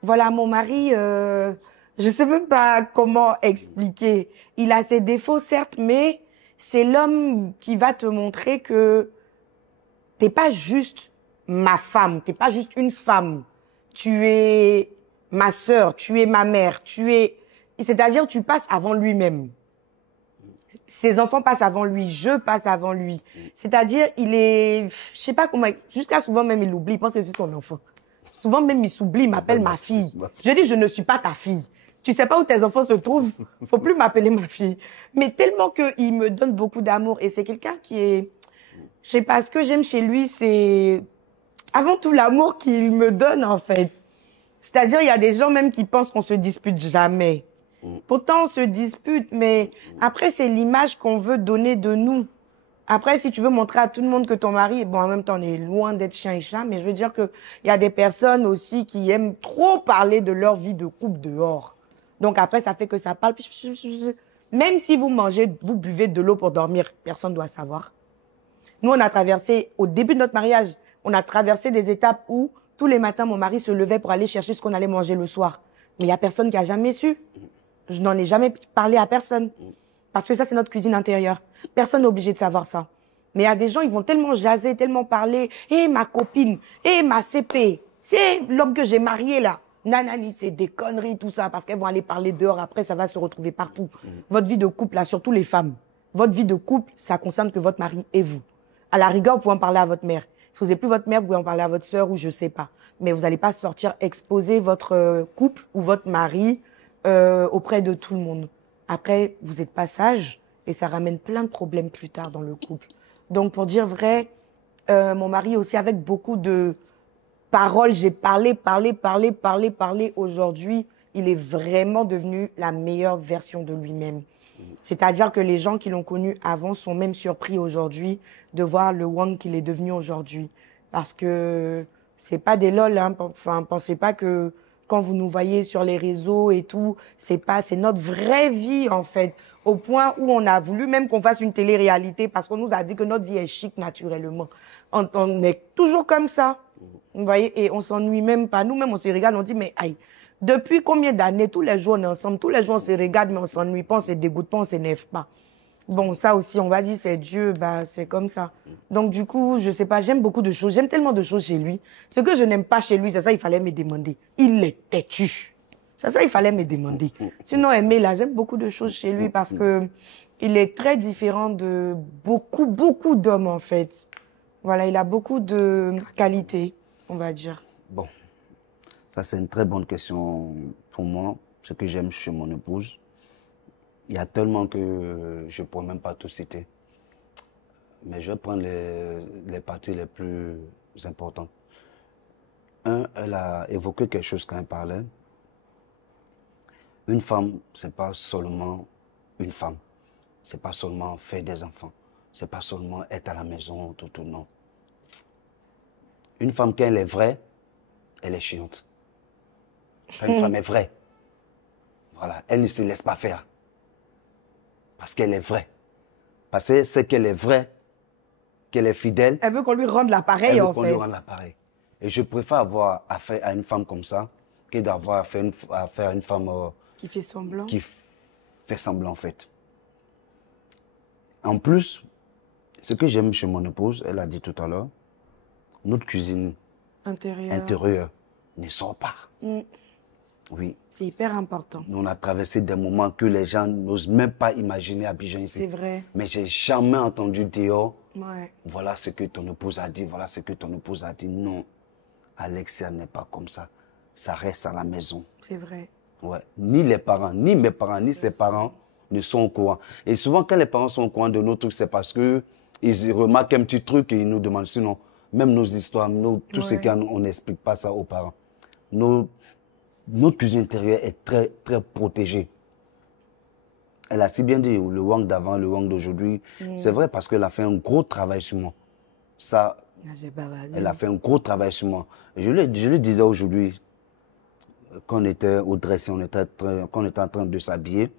Voilà, mon mari, je sais même pas comment expliquer. Il a ses défauts, certes, mais c'est l'homme qui va te montrer que t'es pas juste ma femme, t'es pas juste une femme. Tu es ma sœur, tu es ma mère, c'est-à-dire tu passes avant lui-même. Ses enfants passent avant lui, je passe avant lui. C'est-à-dire, il est, je sais pas comment, jusqu'à souvent même il oublie, il pense que c'est son enfant. Souvent même il s'oublie, il m'appelle ma fille. Je dis, je ne suis pas ta fille. Tu sais pas où tes enfants se trouvent, faut plus m'appeler ma fille. Mais tellement qu'il me donne beaucoup d'amour et c'est quelqu'un qui est, je sais pas, ce que j'aime chez lui, c'est avant tout l'amour qu'il me donne en fait. C'est-à-dire, il y a des gens même qui pensent qu'on se dispute jamais. Pourtant, on se dispute, mais après, c'est l'image qu'on veut donner de nous. Après, si tu veux montrer à tout le monde que ton mari, bon, en même temps, on est loin d'être chien et chat, mais je veux dire qu'il y a des personnes aussi qui aiment trop parler de leur vie de couple dehors. Donc après, ça fait que ça parle. Même si vous mangez, vous buvez de l'eau pour dormir, personne ne doit savoir. Nous, on a traversé, au début de notre mariage, on a traversé des étapes où tous les matins, mon mari se levait pour aller chercher ce qu'on allait manger le soir. Mais il n'y a personne qui a jamais su. Je n'en ai jamais parlé à personne. Parce que ça, c'est notre cuisine intérieure. Personne n'est obligé de savoir ça. Mais il y a des gens, ils vont tellement jaser, tellement parler. Eh, ma copine, eh, ma CP, c'est l'homme que j'ai marié là. Nanani, c'est des conneries, tout ça. Parce qu'elles vont aller parler dehors. Après, ça va se retrouver partout. Votre vie de couple, là, surtout les femmes. Votre vie de couple, ça concerne que votre mari et vous. À la rigueur, vous pouvez en parler à votre mère. Si vous n'avez plus votre mère, vous pouvez en parler à votre sœur ou je ne sais pas. Mais vous n'allez pas sortir exposer votre couple ou votre mari auprès de tout le monde. Après, vous êtes pas sage et ça ramène plein de problèmes plus tard dans le couple. Donc, pour dire vrai, mon mari aussi, avec beaucoup de paroles, j'ai parlé. Aujourd'hui, il est vraiment devenu la meilleure version de lui-même. C'est-à-dire que les gens qui l'ont connu avant sont même surpris aujourd'hui de voir le Wang qu'il est devenu aujourd'hui. Parce que c'est pas des lol, hein. Enfin, pensez pas que quand vous nous voyez sur les réseaux et tout, c'est notre vraie vie, en fait. Au point où on a voulu même qu'on fasse une télé-réalité parce qu'on nous a dit que notre vie est chic naturellement. On est toujours comme ça. Vous voyez, et on s'ennuie même pas. Nous-mêmes, on se regarde, on dit, mais aïe, depuis combien d'années, tous les jours, on est ensemble, tous les jours, on se regarde, mais on s'ennuie pas, on se dégoûte pas, on s'énerve pas. Bon, ça aussi, on va dire, c'est Dieu, bah, c'est comme ça. Donc, du coup, je sais pas, j'aime beaucoup de choses, j'aime tellement de choses chez lui. Ce que je n'aime pas chez lui, c'est ça, il fallait me demander. Il est têtu. C'est ça, il fallait me demander. Sinon, aimer, là, j'aime beaucoup de choses chez lui parce que il est très différent de beaucoup d'hommes, en fait. Voilà, il a beaucoup de qualités, on va dire. Bon, ça c'est une très bonne question pour moi, ce que j'aime chez mon épouse. Il y a tellement que je ne pourrais même pas tout citer. Mais je vais prendre les parties les plus importantes. Un, elle a évoqué quelque chose quand elle parlait. Une femme, ce n'est pas seulement une femme. Ce n'est pas seulement faire des enfants. Ce n'est pas seulement être à la maison, tout, non. Une femme, quand elle est vraie, elle est chiante. Quand une femme est vraie, voilà, elle ne se laisse pas faire. Parce qu'elle est vraie. Parce que c'est qu'elle est vraie, qu'elle est fidèle. Elle veut qu'on lui rende l'appareil, en fait. Elle veut qu'on lui rende l'appareil. Et je préfère avoir affaire à une femme comme ça que d'avoir affaire à une femme qui fait semblant. Qui fait semblant, en fait. En plus, ce que j'aime chez mon épouse, elle a dit tout à l'heure, notre cuisine intérieure ne sort pas. Oui. C'est hyper important. Nous, on a traversé des moments que les gens n'osent même pas imaginer à Abidjan ici. C'est vrai. Mais j'ai jamais entendu dehors, ouais. Voilà ce que ton épouse a dit, voilà ce que ton épouse a dit. Non, Alexia n'est pas comme ça. Ça reste à la maison. C'est vrai. Ouais. Ni les parents, ni mes parents, ni ses parents ne sont au courant. Et souvent, quand les parents sont au courant de nos trucs, c'est parce qu'ils remarquent un petit truc et ils nous demandent. Sinon, même nos histoires, tout ce qu'on n'explique pas ça aux parents. Notre cuisine intérieure est très, très protégée. Elle a si bien dit, le Wang d'avant, le Wang d'aujourd'hui. C'est vrai parce qu'elle a fait un gros travail sur moi. Ça, elle a fait un gros travail sur moi. Et je lui disais aujourd'hui, quand on était au dressing, quand on était en train de s'habiller,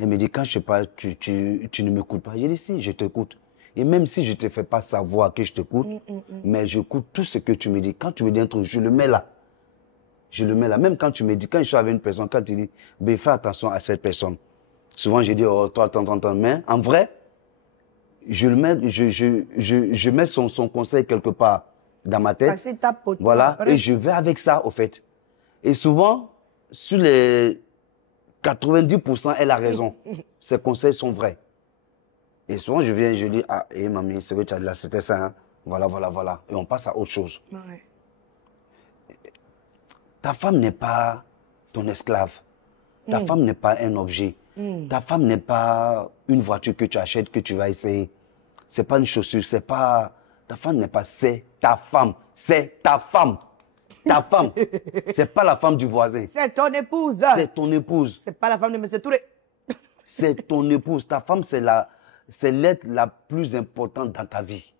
elle me dit, quand je sais pas, tu ne m'écoutes pas. J'ai dit, si, je t'écoute. Et même si je ne te fais pas savoir que je t'écoute, mais j'écoute tout ce que tu me dis. Quand tu me dis un truc, je le mets là. Je le mets là. Même quand tu me dis, quand je suis avec une personne, quand tu dis, ben, fais attention à cette personne. Souvent, je dis, oh, toi, attends. Mais en vrai, je mets son conseil quelque part dans ma tête. Voilà. Et je vais avec ça, au fait. Et souvent, sur les 90%, elle a raison. Ses conseils sont vrais. Et souvent, je viens et je dis, ah, mamie, ce que tu as dit là, c'était ça. Hein? Voilà. Et on passe à autre chose. Ouais. Ta femme n'est pas ton esclave. Ta femme n'est pas un objet. Ta femme n'est pas une voiture que tu achètes, que tu vas essayer. C'est pas une chaussure, c'est pas... Ta femme n'est pas... C'est ta femme. C'est ta femme. Ta femme, c'est pas la femme du voisin. C'est ton épouse. C'est ton épouse. C'est pas la femme de M. Touré. C'est ton épouse. Ta femme, c'est l'être la plus importante dans ta vie.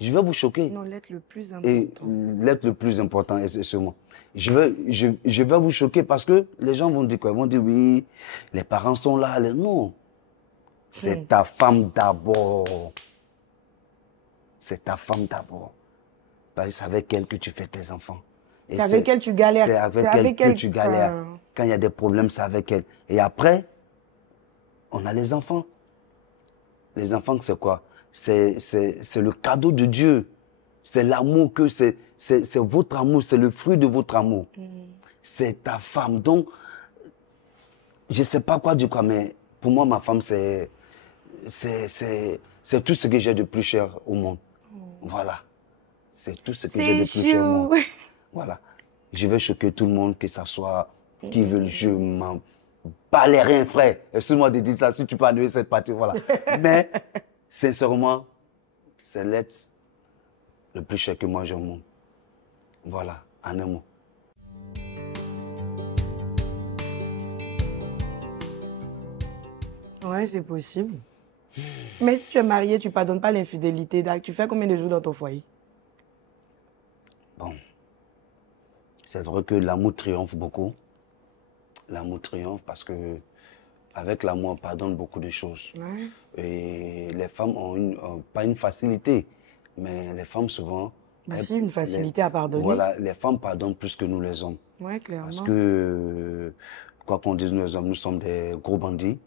Je vais vous choquer. Non, l'être le plus Et important. l'être le plus important, c'est sur moi. Je vais vous choquer parce que les gens vont dire quoi? Ils vont dire oui, les parents sont là. Non. C'est ta femme d'abord. C'est ta femme d'abord. Parce que c'est avec elle que tu fais tes enfants. C'est avec elle que tu galères. C'est avec elle que tu galères. Quand il y a des problèmes, c'est avec elle. Et après, on a les enfants. Les enfants, c'est quoi? C'est le cadeau de Dieu. C'est l'amour que c'est votre amour, c'est le fruit de votre amour. C'est ta femme. Donc, je ne sais pas quoi dire quoi, mais pour moi, ma femme, c'est tout ce que j'ai de plus cher au monde. Voilà. C'est tout ce que j'ai de plus cher au monde. Voilà. Je vais choquer tout le monde, que ça soit qui veut, je m'en bats les reins, frère. Excuse-moi de dire ça, si tu peux annuler cette partie, voilà. Mais, sincèrement, c'est l'être le plus cher que moi j'ai au monde. Voilà, en un mot. Ouais, c'est possible. Mais si tu es marié, tu ne pardonnes pas l'infidélité. Tu fais combien de jours dans ton foyer? Bon. C'est vrai que l'amour triomphe beaucoup. L'amour triomphe parce que avec l'amour, on pardonne beaucoup de choses. Ouais. Et les femmes ont pas une facilité, mais les femmes souvent... C'est une facilité à pardonner. Voilà, les femmes pardonnent plus que nous les hommes. Ouais, clairement. Parce que, quoi qu'on dise, nous les hommes, nous sommes des gros bandits.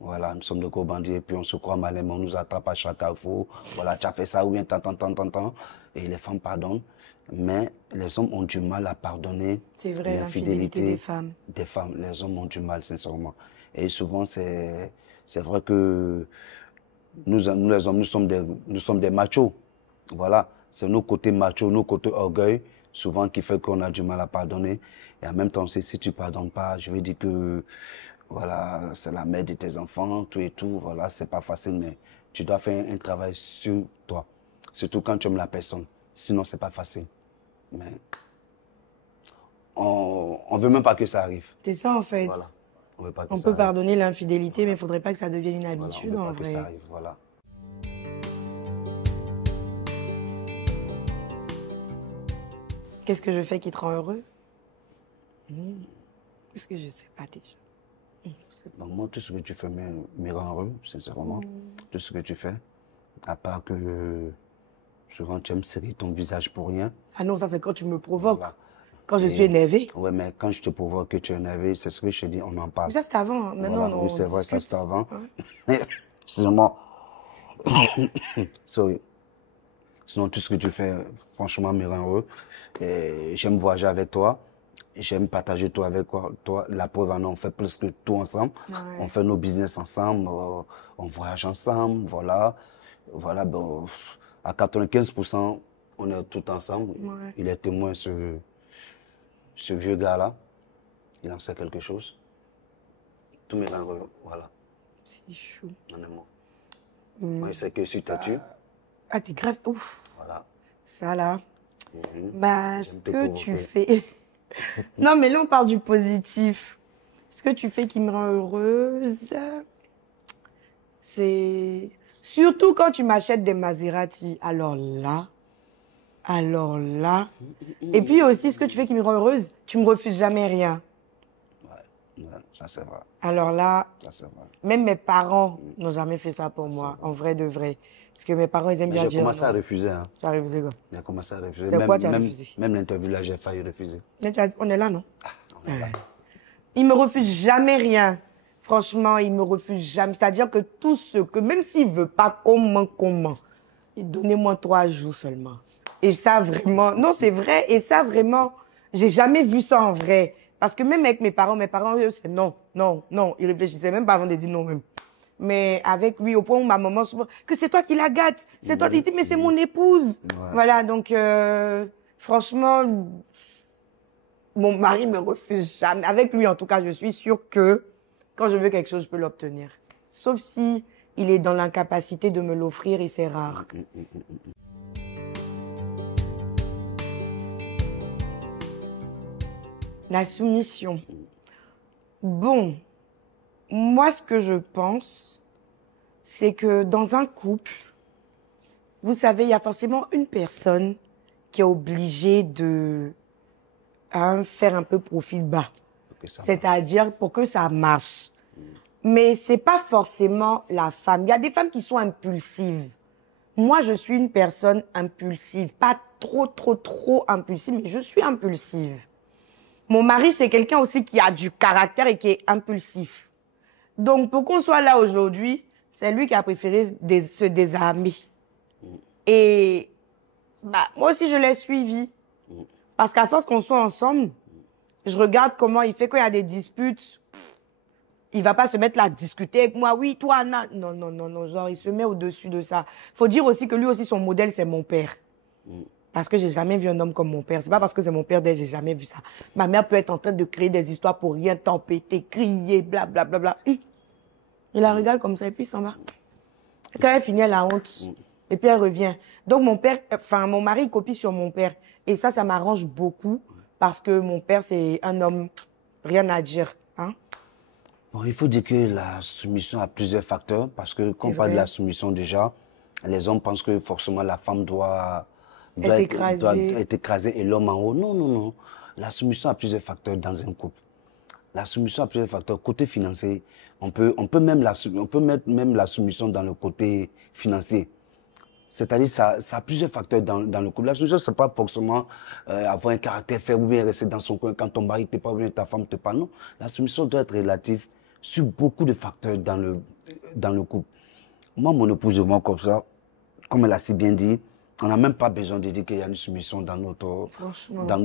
Voilà, nous sommes des gros bandits et puis on se croit malin, mais on nous attrape à chaque carrefour. Voilà, tu as fait ça ou bien tant. Et les femmes pardonnent. Mais les hommes ont du mal à pardonner. C'est vrai, l'infidélité des femmes. Des femmes, les hommes ont du mal, sincèrement. Et souvent, c'est vrai que nous les hommes, nous sommes des machos. Voilà, c'est nos côtés machos, nos côtés orgueil, souvent qui fait qu'on a du mal à pardonner. Et en même temps, si tu ne pardonnes pas, je veux dire que voilà, c'est la mère de tes enfants, tout et tout. Voilà, c'est pas facile, mais tu dois faire un travail sur toi. Surtout quand tu aimes la personne. Sinon, c'est pas facile. Mais on ne veut même pas que ça arrive. C'est ça, en fait. Voilà. On peut pardonner l'infidélité, mais il ne faudrait pas que ça devienne une habitude, voilà, en vrai. Que ça arrive, voilà. Qu'est-ce que je fais qui te rend heureux? Parce que je ne sais pas déjà. Donc moi, tout ce que tu fais me rend heureux, sincèrement. Tout ce que tu fais, à part que souvent tu aimes serrer ton visage pour rien. Ah non, ça c'est quand tu me provoques. Voilà. Quand je suis énervée. Oui, mais quand je te provoque que tu es énervé, c'est ce que je te dis, on en parle. Mais ça c'était avant, hein. Maintenant voilà. on Oui, c'est vrai, ça discute. c'était avant. Ouais. Mais sinon, sorry. Sinon, tout ce que tu fais, franchement, me rend heureux. J'aime voyager avec toi. J'aime partager tout avec toi. La preuve, on fait presque tout ensemble. Ouais. On fait nos business ensemble. On voyage ensemble. Voilà. Voilà, bon, à 95%, on est tout ensemble. Ouais. Il est témoin, ce vieux gars-là. Il en sait quelque chose. Tout me rend heureux. Voilà. C'est chou. En un mot. Moi, je sais que si tu tué. Ah, t'es grave. Ouf. Voilà. Ça là. Bah, ce J'aime te que tu provoquer. fais. Non, mais là, on parle du positif. Ce que tu fais qui me rend heureuse, c'est surtout quand tu m'achètes des Maserati. Alors là. Et puis aussi, ce que tu fais qui me rend heureuse, tu me refuses jamais rien. Ouais, ça c'est vrai. Alors là, Ça c'est vrai. même mes parents n'ont jamais fait ça pour moi, en vrai de vrai. Parce que mes parents, ils aiment bien J'ai dire commencé à non. refuser. Hein. Tu as refusé quoi? J'ai commencé à refuser. C'est quoi tu as refusé? Même l'interview là, j'ai failli refuser. Mais on est là, non? On est là. Il me refuse jamais rien. Franchement, il me refuse jamais. C'est-à-dire que tout ce que, même s'il veut pas comment, donnez-moi 3 jours seulement. Et ça vraiment, non c'est vrai, et ça vraiment, j'ai jamais vu ça en vrai. Parce que même avec mes parents, eux, c'est non. Ils réfléchissaient même pas avant de dire non même. Mais avec lui, au point où ma maman souvent, que c'est toi qui la gâte, c'est toi, il dit, mais c'est mon épouse. Ouais. Voilà, donc franchement, mon mari me refuse jamais. Avec lui, en tout cas, je suis sûre que quand je veux quelque chose, je peux l'obtenir. Sauf si il est dans l'incapacité de me l'offrir et c'est rare. La soumission. Bon, moi, ce que je pense, c'est que dans un couple, vous savez, il y a forcément une personne qui est obligée de faire un peu profil bas. C'est-à-dire pour que ça marche. Mais c'est pas forcément la femme. Il y a des femmes qui sont impulsives. Moi, je suis une personne impulsive. Pas trop impulsive, mais je suis impulsive. Mon mari, c'est quelqu'un aussi qui a du caractère et qui est impulsif. Donc, pour qu'on soit là aujourd'hui, c'est lui qui a préféré se désarmer. Et bah, moi aussi, je l'ai suivi. Parce qu'à force qu'on soit ensemble, je regarde comment il fait quand il y a des disputes. Il va pas se mettre là à discuter avec moi. Oui, toi, Anna. Non. Genre, il se met au-dessus de ça. Faut dire aussi que lui aussi, son modèle, c'est mon père. Parce que j'ai jamais vu un homme comme mon père. C'est pas parce que c'est mon père d'elle, j'ai jamais vu ça. Ma mère peut être en train de créer des histoires pour rien, tempêter, crier, blablabla. Il la regarde comme ça et puis il s'en va. Et quand elle finit, elle a honte. Et puis elle revient. Donc mon père, enfin mon mari copie sur mon père. Et ça m'arrange beaucoup parce que mon père, c'est un homme, rien à dire. Hein? Bon, il faut dire que la soumission a plusieurs facteurs parce que quand on parle de la soumission déjà, les hommes pensent que forcément la femme doit être écrasée et l'homme en haut. Non. La soumission a plusieurs facteurs dans un couple. La soumission a plusieurs facteurs. Côté financier, on peut mettre même la soumission dans le côté financier. C'est-à-dire ça a plusieurs facteurs dans le couple. La soumission, c'est pas forcément avoir un caractère faible ou bien rester dans son coin quand ton mari t'est pas ou bien ta femme t'est pas. Non, la soumission doit être relative sur beaucoup de facteurs dans le couple. Moi, mon épouse et moi, comme ça, comme elle a si bien dit, on n'a même pas besoin de dire qu'il y a une soumission dans notre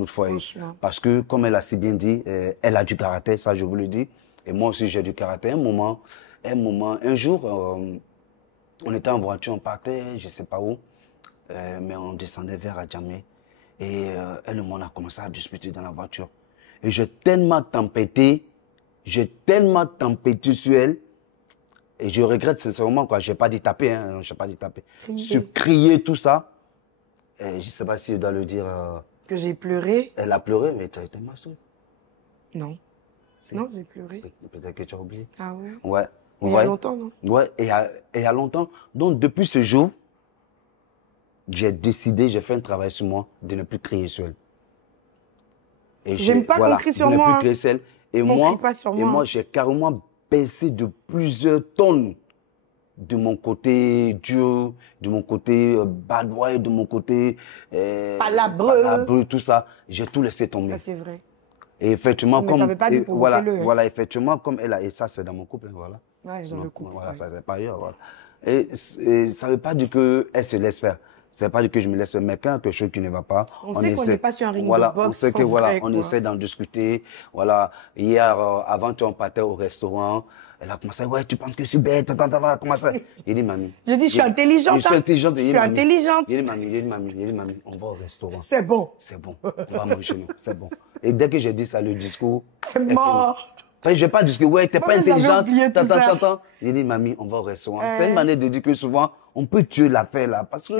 foyer. Parce que, comme elle a si bien dit, elle a du caractère, ça je vous le dis. Et moi aussi, j'ai du caractère. Un jour, on était en voiture, on partait, je ne sais pas où, mais on descendait vers Adjamé. Et elle et moi, on a commencé à discuter dans la voiture. Et j'ai tellement tempêté sur elle. Et je regrette sincèrement, quoi. Je n'ai pas dit taper, hein. Je n'ai pas dit taper. Je crier, tout ça. Et je ne sais pas si je dois le dire. Que j'ai pleuré. Elle a pleuré, mais tu as été massue. Non. Non, j'ai pleuré. Peut-être que tu as oublié. Ah ouais? Ouais. Il y a longtemps, non? Ouais, et il y a longtemps. Donc, depuis ce jour, j'ai fait un travail sur moi de ne plus crier sur elle. Et j'aime pas qu'on crie sur moi. De ne plus crier sur elle. Et moi, j'ai carrément baissé de plusieurs tonnes de mon côté dur, de mon côté bad boy, de mon côté palabreux, tout ça. J'ai tout laissé tomber. Ça, c'est vrai. Et effectivement, mais ça veut pas dire voilà, effectivement, comme elle a, et ça, c'est dans mon couple, voilà. Ouais, dans le couple. Voilà, ça, c'est pas ailleurs, voilà. Et ça veut pas dire qu'elle se laisse faire. Ça veut pas dire que je me laisse faire. Mais quand quelque chose qui ne va pas, on sait qu'on n'est pas sur un ring de boxe. On sait que, on essaie d'en discuter. Voilà. Hier, avant qu'on partait au restaurant, elle a commencé, ouais, tu penses que je suis bête, comment ça? J'ai dit, mamie. Je dis, je suis intelligente. Je suis intelligente. Je suis intelligente. J'ai dit, mamie, on va au restaurant. C'est bon. C'est bon. On va manger, nous. C'est bon. Et dès que j'ai dit ça, le discours. C'est mort. Je ne vais pas dire que, ouais, t'es pas intelligente. T'entends. J'ai dit, mamie, on va au restaurant. C'est une manière de dire que souvent, on peut tuer l'affaire là. Parce que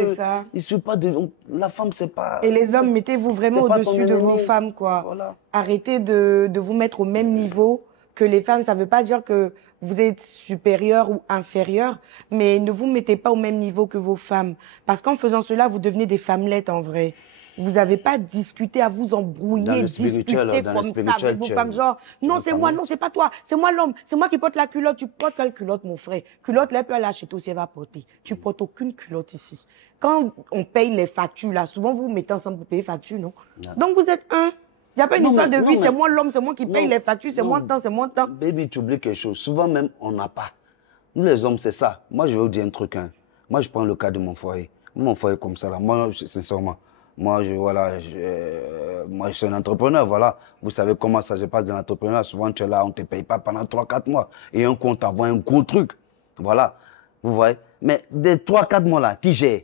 il suffit pas de. La femme, c'est pas. Et les hommes, mettez-vous vraiment au-dessus de vos femmes, quoi. Voilà. Arrêtez de vous mettre au même niveau que les femmes. Ça ne veut pas dire que vous êtes supérieur ou inférieur, mais ne vous mettez pas au même niveau que vos femmes. Parce qu'en faisant cela, vous devenez des femmelettes en vrai. Vous n'avez pas discuté à vous embrouiller, discuter comme ça avec vos femmes, genre, non, c'est moi, non, c'est pas toi, c'est moi l'homme, c'est moi qui porte la culotte, tu portes quelle culotte, mon frère? Culotte, là, elle peut aller acheter aussi, elle va porter. Tu portes aucune culotte ici. Quand on paye les factures, là, souvent vous vous mettez ensemble pour payer les factures, non? Donc vous êtes un. Il n'y a pas une histoire de oui, c'est moi l'homme, c'est moi qui paye les factures, c'est moi le temps, c'est moi le temps. Baby, tu oublies quelque chose. Souvent même, on n'a pas. Nous, les hommes, c'est ça. Moi, je vais vous dire un truc. Hein. Moi, je prends le cas de mon foyer. Mon foyer comme ça, là. Moi, sincèrement, moi, je suis un entrepreneur, voilà. Vous savez comment ça se passe dans l'entrepreneuriat. Souvent, tu es là, on ne te paye pas pendant 3-4 mois. Et un compte t'envoie un gros truc. Voilà. Vous voyez. Mais des 3-4 mois là, qui gère?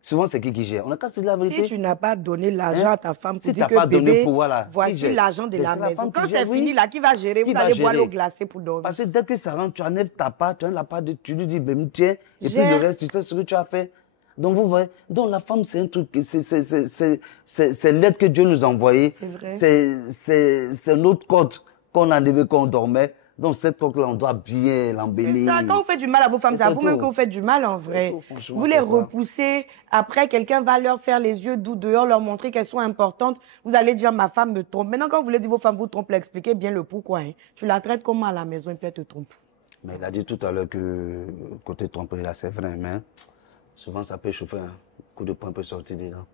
Souvent, c'est qui gère? On a qu'à se dire la vérité. Si tu n'as pas donné l'argent à ta femme pour dire que pas bébé, pour, voilà, voici l'argent de la maison. Quand c'est fini, là, qui va gérer? Vous allez boire l'eau glacée pour dormir. Parce que dès que ça rentre, tu enlèves ta part, tu enlèves la part, tu lui dis, ben, tiens, et puis le reste, tu sais ce que tu as fait. Donc, vous voyez, donc la femme, c'est un truc, c'est l'aide que Dieu nous a envoyée. C'est vrai. C'est notre code qu'on a enlevé quand on dormait. Donc, cette code-là, on doit bien l'embellir. C'est ça. Quand vous faites du mal à vos femmes, c'est à vous-même que vous faites du mal en vrai. Vous les repoussez. Après, quelqu'un va leur faire les yeux doux dehors, leur montrer qu'elles sont importantes. Vous allez dire, ma femme me trompe. Maintenant, quand vous voulez dire vos femmes vous trompent, expliquez bien le pourquoi. Hein. Tu la traites comment à la maison et puis elle te trompe. Mais il a dit tout à l'heure que côté tromperie, là, c'est vrai, mais souvent, ça peut chauffer. Un coup de poing peut sortir dedans.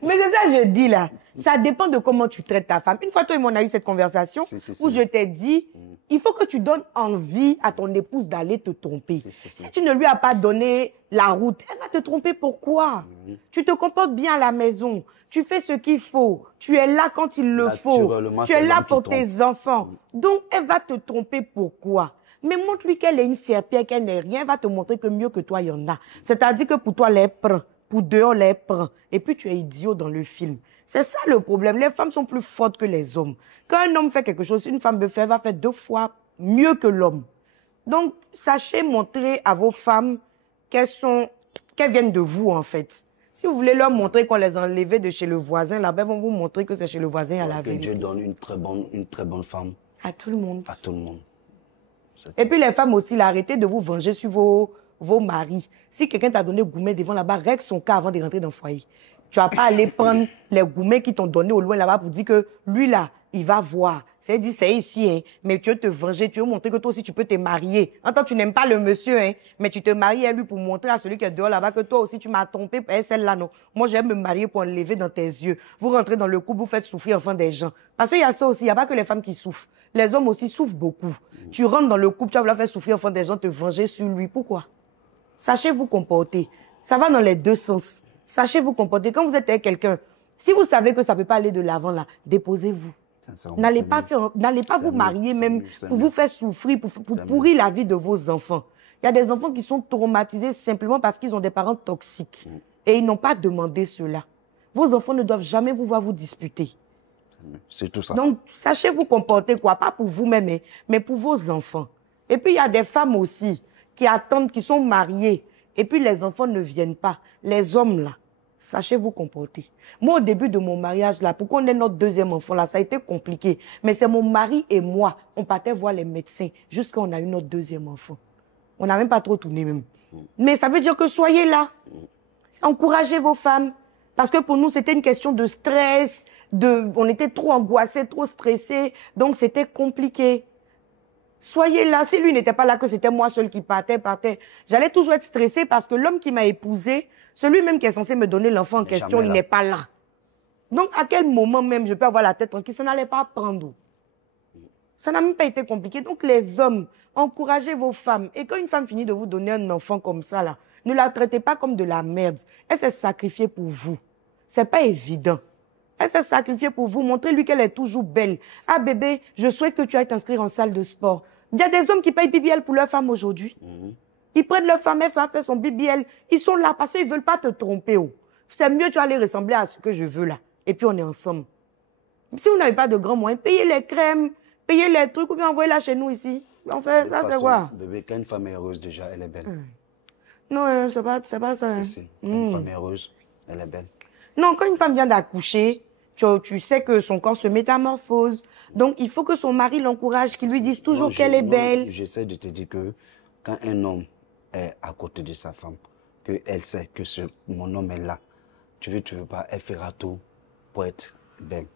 Mais c'est ça que je dis là. Ça dépend de comment tu traites ta femme. Une fois, toi et moi, on a eu cette conversation où je t'ai dit, il faut que tu donnes envie à ton épouse d'aller te tromper. Si tu ne lui as pas donné la route, elle va te tromper. Pourquoi? Tu te comportes bien à la maison. Tu fais ce qu'il faut. Tu es là quand il le faut. Tu es là pour tes enfants. Donc, elle va te tromper. Pourquoi? Mais montre-lui qu'elle est une serpillère, qu'elle n'est rien. Elle va te montrer que mieux que toi, il y en a. C'est-à-dire que pour toi, elle prend. Pour dehors, les prend. Et puis, tu es idiot dans le film. C'est ça le problème. Les femmes sont plus fortes que les hommes. Quand un homme fait quelque chose, une femme elle va faire 2 fois mieux que l'homme. Donc, sachez montrer à vos femmes qu'elles viennent de vous, en fait. Si vous voulez leur montrer qu'on les a enlevées de chez le voisin, là-bas, ils vont vous montrer que c'est chez le voisin à la vérité. Que Dieu donne une très bonne femme. À tout le monde. À tout le monde. Et puis, les femmes aussi, arrêtez de vous venger sur vos maris. Si quelqu'un t'a donné gourmet devant là-bas, règle son cas avant de rentrer dans le foyer. Tu vas pas aller prendre les gourmets qui t'ont donné au loin là-bas pour dire que lui là, il va voir. C'est-à-dire, c'est ici, hein. Mais tu veux te venger, tu veux montrer que toi aussi tu peux te marier. En tant que tu n'aimes pas le monsieur, hein, mais tu te maries à lui pour montrer à celui qui est dehors là-bas que toi aussi tu m'as trompé, celle-là non. Moi, j'aime me marier pour enlever dans tes yeux. Vous rentrez dans le couple, vous faites souffrir enfin des gens. Parce qu'il y a ça aussi, il n'y a pas que les femmes qui souffrent. Les hommes aussi souffrent beaucoup. Tu rentres dans le couple, tu vas vouloir faire souffrir enfin des gens, te venger sur lui. Pourquoi? Sachez vous comporter. Ça va dans les deux sens. Sachez vous comporter. Quand vous êtes avec quelqu'un, si vous savez que ça ne peut pas aller de l'avant, là, déposez-vous. N'allez pas vous marier même pour vous faire souffrir, pour pourrir la vie de vos enfants. Il y a des enfants qui sont traumatisés simplement parce qu'ils ont des parents toxiques. Et ils n'ont pas demandé cela. Vos enfants ne doivent jamais vous voir vous disputer. C'est tout ça. Donc, sachez vous comporter, quoi. Pas pour vous-même, mais pour vos enfants. Et puis, il y a des femmes aussi qui attendent, qui sont mariées. Et puis, les enfants ne viennent pas. Les hommes, là, sachez vous comporter. Moi, au début de mon mariage, là, pour qu'on ait notre deuxième enfant, là, ça a été compliqué. Mais c'est mon mari et moi, on partait voir les médecins jusqu'à on a eu notre deuxième enfant. On n'a même pas trop tourné, même. Mais ça veut dire que soyez là. Encouragez vos femmes. Parce que pour nous, c'était une question de stress. On était trop angoissés, trop stressés. Donc, c'était compliqué. Soyez là. Si lui n'était pas là, que c'était moi seul qui partais. J'allais toujours être stressée parce que l'homme qui m'a épousée, celui-même qui est censé me donner l'enfant en question, il n'est pas là. Donc, à quel moment même je peux avoir la tête tranquille? Ça n'allait pas prendre. Ça n'a même pas été compliqué. Donc, les hommes, encouragez vos femmes. Et quand une femme finit de vous donner un enfant comme ça, là, ne la traitez pas comme de la merde. Elle s'est sacrifiée pour vous. C'est pas évident. Elle s'est sacrifiée pour vous. Montrez-lui qu'elle est toujours belle. Ah bébé, je souhaite que tu ailles t'inscrire en salle de sport. Il y a des hommes qui payent BBL pour leur femme aujourd'hui. Ils prennent leur femme, elle s'en fait son BBL. Ils sont là parce qu'ils ne veulent pas te tromper. Oh. C'est mieux, tu vas aller ressembler à ce que je veux là. Et puis on est ensemble. Si vous n'avez pas de grands moyens, payez les crèmes, payez les trucs ou bien envoyez-la chez nous ici. En fait, ça c'est quoi? Bébé, quand une femme est heureuse déjà, elle est belle. Non, c'est pas ça. Si. Quand une femme est heureuse, elle est belle. Non, quand une femme vient d'accoucher, tu sais que son corps se métamorphose. Donc, il faut que son mari l'encourage, qu'il lui dise toujours qu'elle est belle. J'essaie de te dire que quand un homme est à côté de sa femme, qu'elle sait que mon homme est là, tu veux pas, elle fera tout pour être belle.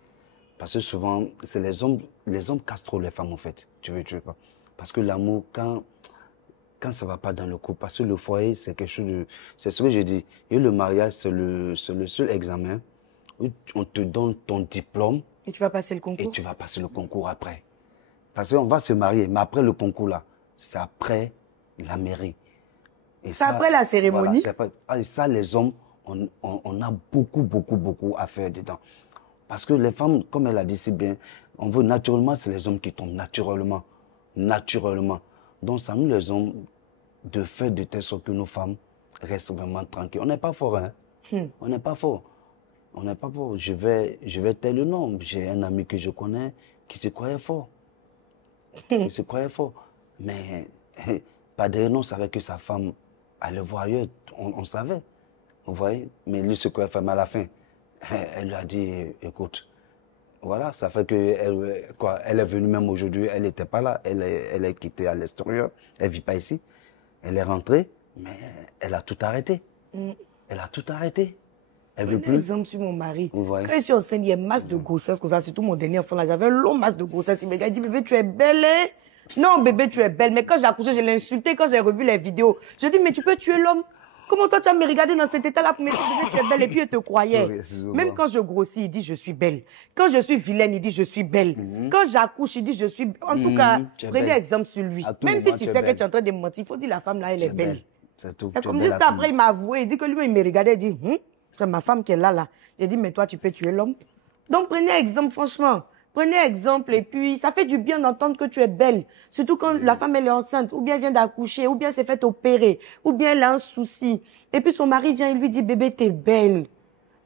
Parce que souvent, c'est les hommes cassent trop les femmes en fait. Tu veux pas. Parce que l'amour, quand ça va pas dans le couple, parce que le foyer, c'est quelque chose de... C'est ce que je dis. Et le mariage, c'est le seul examen où on te donne ton diplôme. Et tu vas passer le concours. Et tu vas passer le concours après. Parce qu'on va se marier, mais après le concours là, c'est après la mairie. C'est après la cérémonie. Voilà, et ça, les hommes, on a beaucoup à faire dedans. Parce que les femmes, comme elle a dit si bien, on veut naturellement, c'est les hommes qui tombent naturellement. Donc, ça nous les hommes de faire de telle sorte que nos femmes restent vraiment tranquilles. On n'est pas fort, hein. On n'est pas fort. Je vais tel le nom. J'ai un ami que je connais qui se croyait fort. Mais pas derrière nous, on savait que sa femme allait voir ailleurs. on savait. Vous voyez? Mais lui, ce qu'elle fait à la fin, elle lui a dit, écoute, voilà, ça fait que elle est venue même aujourd'hui, elle n'était pas là, elle est quittée à l'extérieur, elle ne vit pas ici. Elle est rentrée, mais elle a tout arrêté. Elle a tout arrêté. Elle veut plus. Exemple sur mon mari. Vous voyez? Quand je suis enceinte, il y a une masse de grossesse, comme ça, surtout mon dernier enfant là, j'avais un long masse de grossesse. Il me dit, bébé, tu es belle, hein? Non, bébé, tu es belle. Mais quand j'ai accouché, je l'ai insulté quand j'ai revu les vidéos. Je dis, mais tu peux tuer l'homme? Comment toi, tu as me regardé dans cet état-là pour me dire, bébé, tu es belle, et puis il te croyait. Même quand je grossis, il dit, je suis belle. Quand je suis vilaine, il dit, je suis belle. Quand j'accouche, il dit, je suis... En tout cas, prenez exemple sur lui. Même si tu sais que tu es en train de mentir, il faut dire, la femme là, elle est belle. C'est tout. C'est comme juste après, il m'a avoué, il dit que lui, il me regardait, il dit, c'est ma femme qui est là. J'ai dit, mais toi, tu peux tuer l'homme. Donc, prenez exemple, franchement. Prenez exemple et puis, ça fait du bien d'entendre que tu es belle. Surtout quand la femme, elle est enceinte, ou bien vient d'accoucher, ou bien s'est fait opérer, ou bien elle a un souci. Et puis, son mari vient et lui dit, bébé, t'es belle.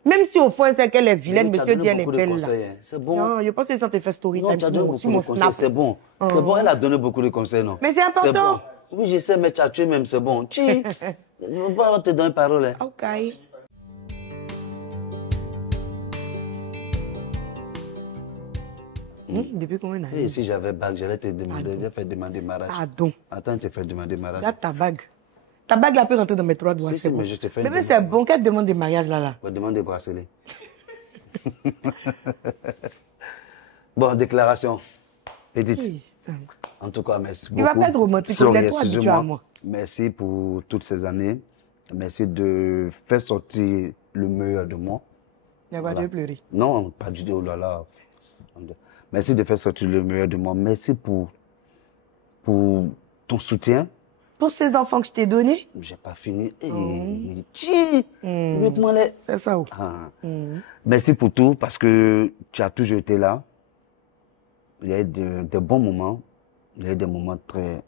Même si au fond, c'est qu'elle est vilaine, monsieur dit, elle est belle. C'est bon. Non, je pense que ça te fait story time sur mon snap. C'est bon. C'est bon, elle a donné beaucoup de conseils, non? Mais c'est important. Bon. Oui, je sais, mais tu as tué même, c'est bon. Je ne veux pas te donner parole. Hein. Ok. Depuis combien d'années? Et si j'avais bague, j'allais te demander, je faire demander mariage. Pardon. Attends, je te fais demander mariage. Là, ta bague. Ta bague, là, peut rentrer dans mes 3 doigts. Si, mais je te fais bébé, c'est bon. Quelle demande de mariage, là? On demande des bracelets. Bon, déclaration. Edith. En tout cas, merci beaucoup. Il va pas être romantique, il est trop habitué à moi. Merci pour toutes ces années. Merci de faire sortir le meilleur de moi. Il va te pleurer. Non, pas du tout, oh là là. Merci de faire sortir le meilleur de moi. Merci pour ton soutien. Pour ces enfants que je t'ai donnés? J'ai pas fini. C'est ça. Merci pour tout parce que tu as toujours été là. Il y a eu de bons moments. Il y a eu des moments très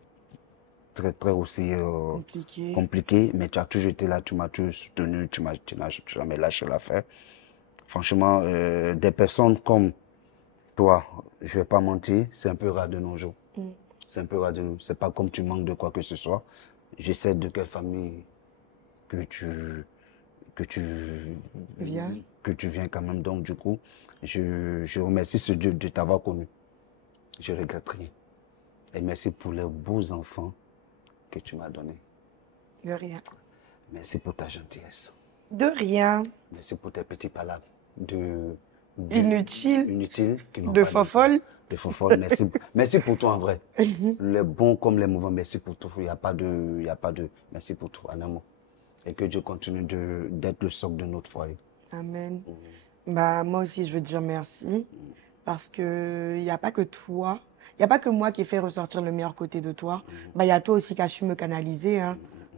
aussi compliqués. Mais tu as toujours été là. Tu m'as toujours soutenu. Tu n'as jamais lâché l'affaire. Franchement, des personnes comme toi, je vais pas mentir, c'est un peu rare de nos jours. C'est un peu rare de nous. C'est pas comme tu manques de quoi que ce soit. Je sais de quelle famille que tu viens quand même. Donc, du coup, je remercie ce Dieu de t'avoir connu. Je regrette rien. Et merci pour les beaux enfants que tu m'as donnés. De rien. Merci pour ta gentillesse. De rien. Merci pour tes petits palabres inutiles. De fofolle. De fofolle. Merci. Merci pour tout en vrai. Les bons comme les mauvais, merci pour tout. Il n'y a pas de, merci pour tout, en amour. Et que Dieu continue d'être le socle de notre foyer. Amen. Bah, moi aussi, je veux te dire merci. Parce que il n'y a pas que toi, il n'y a pas que moi qui ai fait ressortir le meilleur côté de toi. Bah, il y a toi aussi qui as su me canaliser. Hein.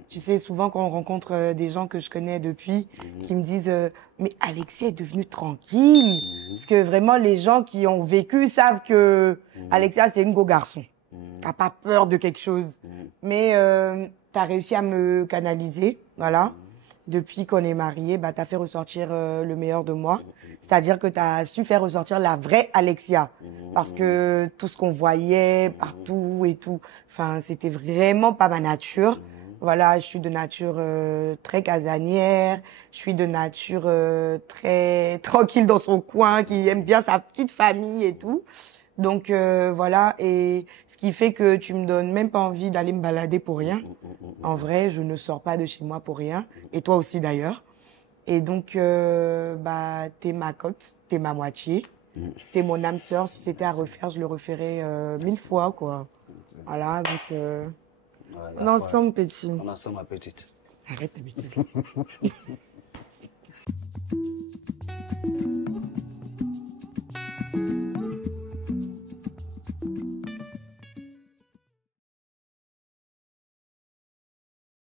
Tu sais, souvent quand on rencontre des gens que je connais depuis, qui me disent mais Alexis est devenue tranquille. Parce que vraiment, les gens qui ont vécu savent que Alexia, c'est une go garçon. T'as pas peur de quelque chose. Mais tu as réussi à me canaliser, voilà. Depuis qu'on est mariés, bah, tu as fait ressortir le meilleur de moi. C'est-à-dire que tu as su faire ressortir la vraie Alexia. Parce que tout ce qu'on voyait partout et tout, enfin, c'était vraiment pas ma nature. Voilà, je suis de nature très casanière. Je suis de nature très tranquille dans son coin, qui aime bien sa petite famille et tout. Donc voilà, et ce qui fait que tu me donnes même pas envie d'aller me balader pour rien. En vrai, je ne sors pas de chez moi pour rien, et toi aussi d'ailleurs. Et donc, bah, t'es ma cote, t'es ma moitié, t'es mon âme sœur. Si c'était à refaire, je le referais 1000 fois, quoi. Voilà, donc on est ensemble, petit. On est ensemble, ma petite. Arrête tes bêtises.